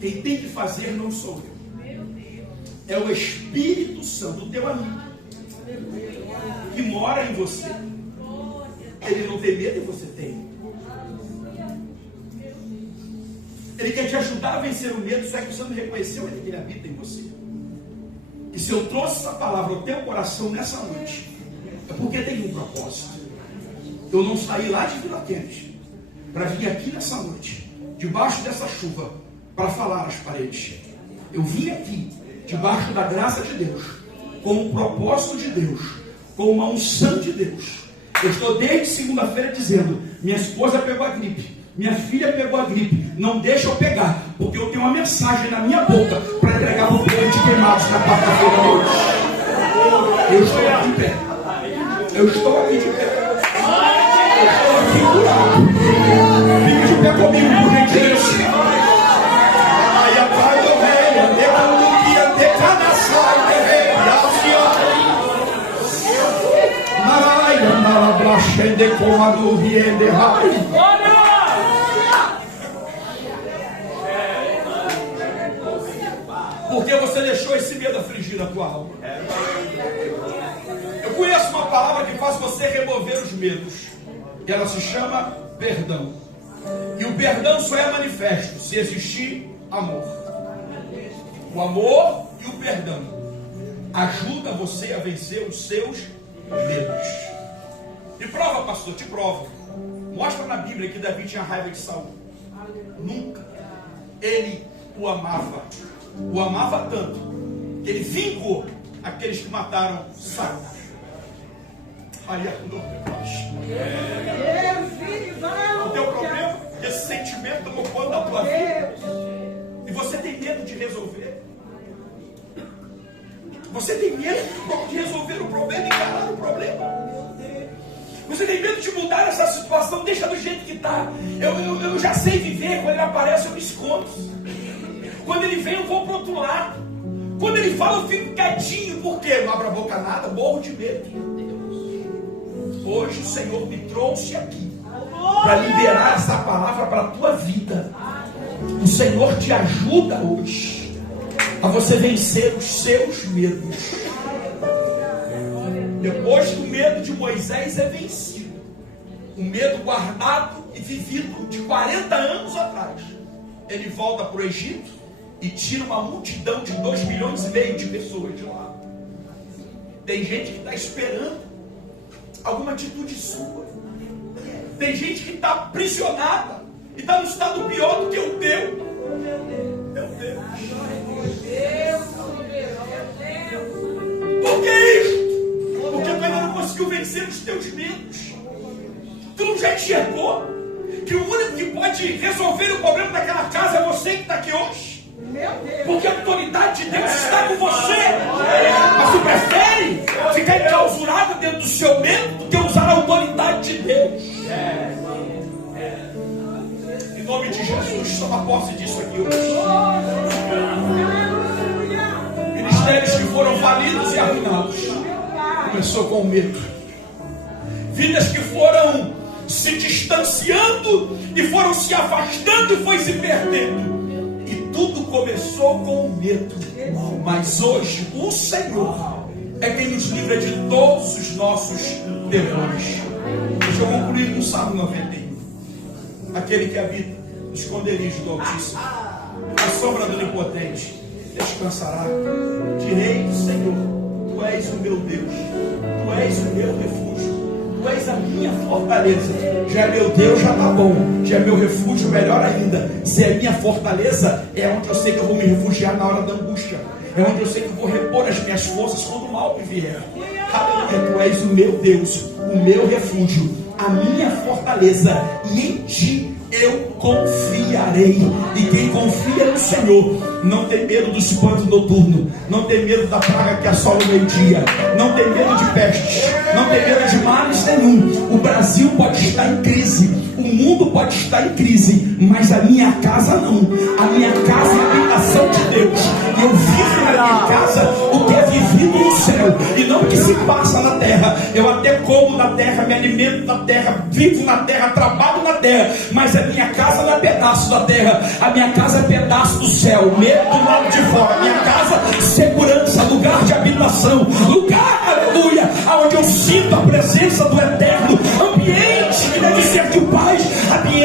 Quem tem que fazer não sou eu. É o Espírito Santo, o teu amigo, que mora em você. Ele não tem medo e você tem. Ele quer te ajudar a vencer o medo, só que você não reconheceu ele, que ele habita em você. E se eu trouxe essa palavra ao teu coração nessa noite, é porque tem um propósito. Eu não saí lá de Vila Quente para vir aqui nessa noite, debaixo dessa chuva, para falar às paredes. Eu vim aqui, debaixo da graça de Deus, com o propósito de Deus, com uma unção de Deus. Eu estou desde segunda-feira dizendo: minha esposa pegou a gripe, minha filha pegou a gripe, não deixa eu pegar, porque eu tenho uma mensagem na minha boca para entregar para o povo de Queimados na quarta-feira à noite. Eu estou aqui de pé. Eu estou aqui de pé. Eu estou aqui curado. Fique de pé comigo, por gentileza. Porque você deixou esse medo afligir a tua alma. Eu conheço uma palavra que faz você remover os medos. E ela se chama perdão. E o perdão só é manifesto se existir amor. O amor e o perdão ajuda você a vencer os seus medos. Te prova, pastor, te prova. Mostra na Bíblia que Davi tinha raiva de Saul. Nunca. Ele o amava. O amava tanto que ele vingou aqueles que mataram Saul. O teu problema, esse sentimento tomou conta da tua vida e você tem medo de resolver. Você tem medo de resolver o problema e encarar o problema. Você tem medo de mudar essa situação, deixa do jeito que está. Eu já sei viver, quando ele aparece eu me escondo. Quando ele vem eu vou para o outro lado. Quando ele fala eu fico quietinho, por quê? Não abro a boca nada, morro de medo. Hoje o Senhor me trouxe aqui para liberar essa palavra para a tua vida. O Senhor te ajuda hoje a você vencer os seus medos. Depois que o medo de Moisés é vencido, o medo guardado e vivido de 40 anos atrás, ele volta para o Egito e tira uma multidão de 2,5 milhões de pessoas de lá. Tem gente que está esperando alguma atitude sua. Tem gente que está aprisionada e está no estado pior do que o teu. Meu Deus. Por que isso? Porque tu ainda não conseguiu vencer os teus medos. Tu não já enxergou que o único que pode resolver o problema daquela casa é você que está aqui hoje? Porque a autoridade de Deus está com você. Mas tu prefere ficar enclausurado dentro do seu medo do que usar a autoridade de Deus. Em nome de Jesus, toma posse disso aqui hoje. Ministérios que foram falidos e arruinados começou com o medo. Vidas que foram se distanciando e foram se afastando e foi se perdendo. Tudo começou com o medo, mas hoje o Senhor é quem nos livra de todos os nossos terrores. Deixa eu concluir com o Salmo 91. Aquele que habita no esconderijo do Altíssimo, a sombra do Onipotente, descansará. Direi, Senhor, Tu és o meu Deus, Tu és o meu refúgio. Tu és a minha fortaleza. Já é meu Deus, já está bom. Já é meu refúgio, melhor ainda. Se é minha fortaleza, é onde eu sei que eu vou me refugiar na hora da angústia. É onde eu sei que eu vou repor as minhas forças quando o mal me vier. Aleluia, Tu és o meu Deus, o meu refúgio, a minha fortaleza, e em Ti eu confiarei. E quem confia no Senhor não tem medo do espanto noturno, não tem medo da praga que assola o meio-dia, não tem medo de peste, não tem medo de males nenhum. O Brasil pode estar em crise, o mundo pode estar em crise, mas a minha casa não. A minha casa é a habitação de Deus. Eu vivo na minha casa o que é vivido no céu, e não o que se passa na terra. Eu até como da terra, me alimento da terra, vivo na terra, trabalho na terra, mas a minha casa não é pedaço da terra. A minha casa é pedaço do céu, medo do lado de fora. A minha casa, segurança, lugar de habitação, lugar, aleluia, onde eu sinto a presença do Eterno, ambiente que deve ser de paz,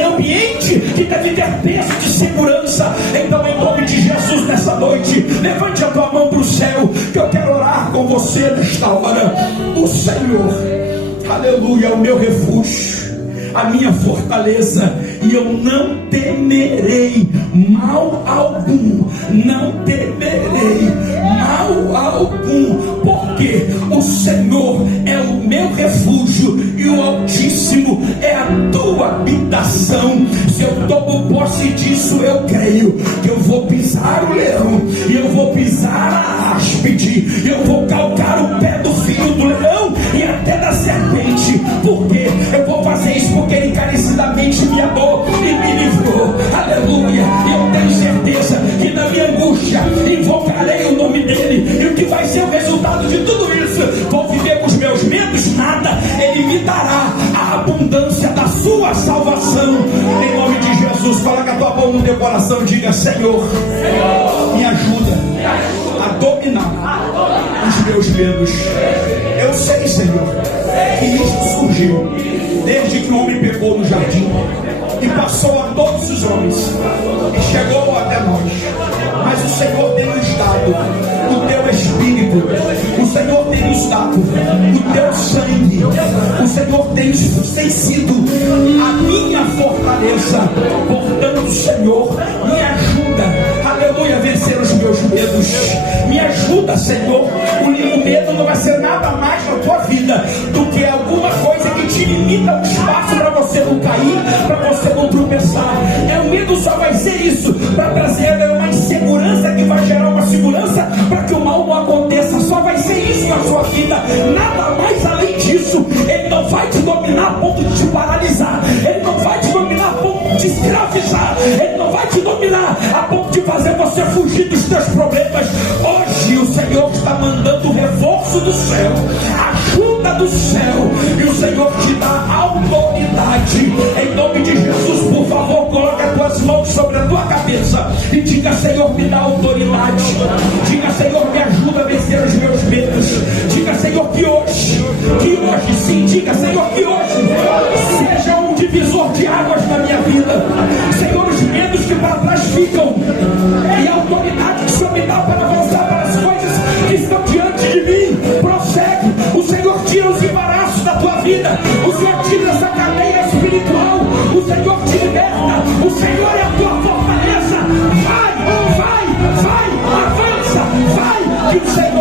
ambiente que deve ter peso de segurança. Então, em nome de Jesus, nessa noite, levante a tua mão para o céu, que eu quero orar com você nesta hora. O Senhor, aleluia, é o meu refúgio, a minha fortaleza, e eu não temerei mal algum, não temerei mal algum, porque o Senhor é o meu refúgio e o Altíssimo é a tua habitação. Se eu tomo posse disso, eu creio que eu vou pisar o leão, e eu vou pisar a áspide, eu vou calcar o pé do filho do leão e até da serpente. Porque eu vou fazer isso porque ele encarecidamente me amou e me livrou, aleluia. E eu tenho certeza que na minha angústia invocarei o nome dele, e o que vai ser o resultado de tudo isso? Vou viver com os meus medos? Nada. Ele me dará a abundância da sua salvação, em nome de Jesus. Coloca a tua mão no teu coração e diga: Senhor, me ajuda a dominar os meus medos. Eu sei, Senhor, que isso surgiu desde que o homem pecou no jardim e passou a todos os homens e chegou até nós. Mas o Senhor tem nos dado o teu Espírito, o Senhor tem nos dado o teu sangue, o Senhor tem sido a minha fortaleza. Portanto, Senhor, me ajuda, aleluia, a vencer os meus medos. Me ajuda, Senhor. O medo não vai ser nada mais na tua vida do que alguma coisa que te limita um espaço para você não cair, para você não tropeçar. O medo só vai ser isso, para trazer uma insegurança que vai gerar uma segurança para que o mal não aconteça. Só vai ser isso na sua vida, nada mais além disso. Ele não vai te dominar a ponto de te paralisar, ele não vai te dominar a ponto de te escravizar, ele não vai te dominar a ponto de fazer você fugir dos teus problemas. Hoje o Senhor está mandando o reforço do céu, ajuda do céu, e o Senhor te dá autoridade. Em nome de Jesus, por favor, coloque as tuas mãos sobre a tua cabeça e diga: Senhor, me dá autoridade. Diga: Senhor, me ajuda a vencer os meus medos. Diga: Senhor, que hoje sim, diga: Senhor, que hoje seja um divisor de águas na minha vida. Senhor, os medos que para trás ficam, e a autoridade que o Senhor me dá para avançar para as coisas que estão diante de mim. Prossegue. O Senhor tira os embaraços da tua vida, o Senhor tira essa cadeia espiritual, o Senhor te liberta, o Senhor é a tua fortaleza. Vai, avança, vai, que o Senhor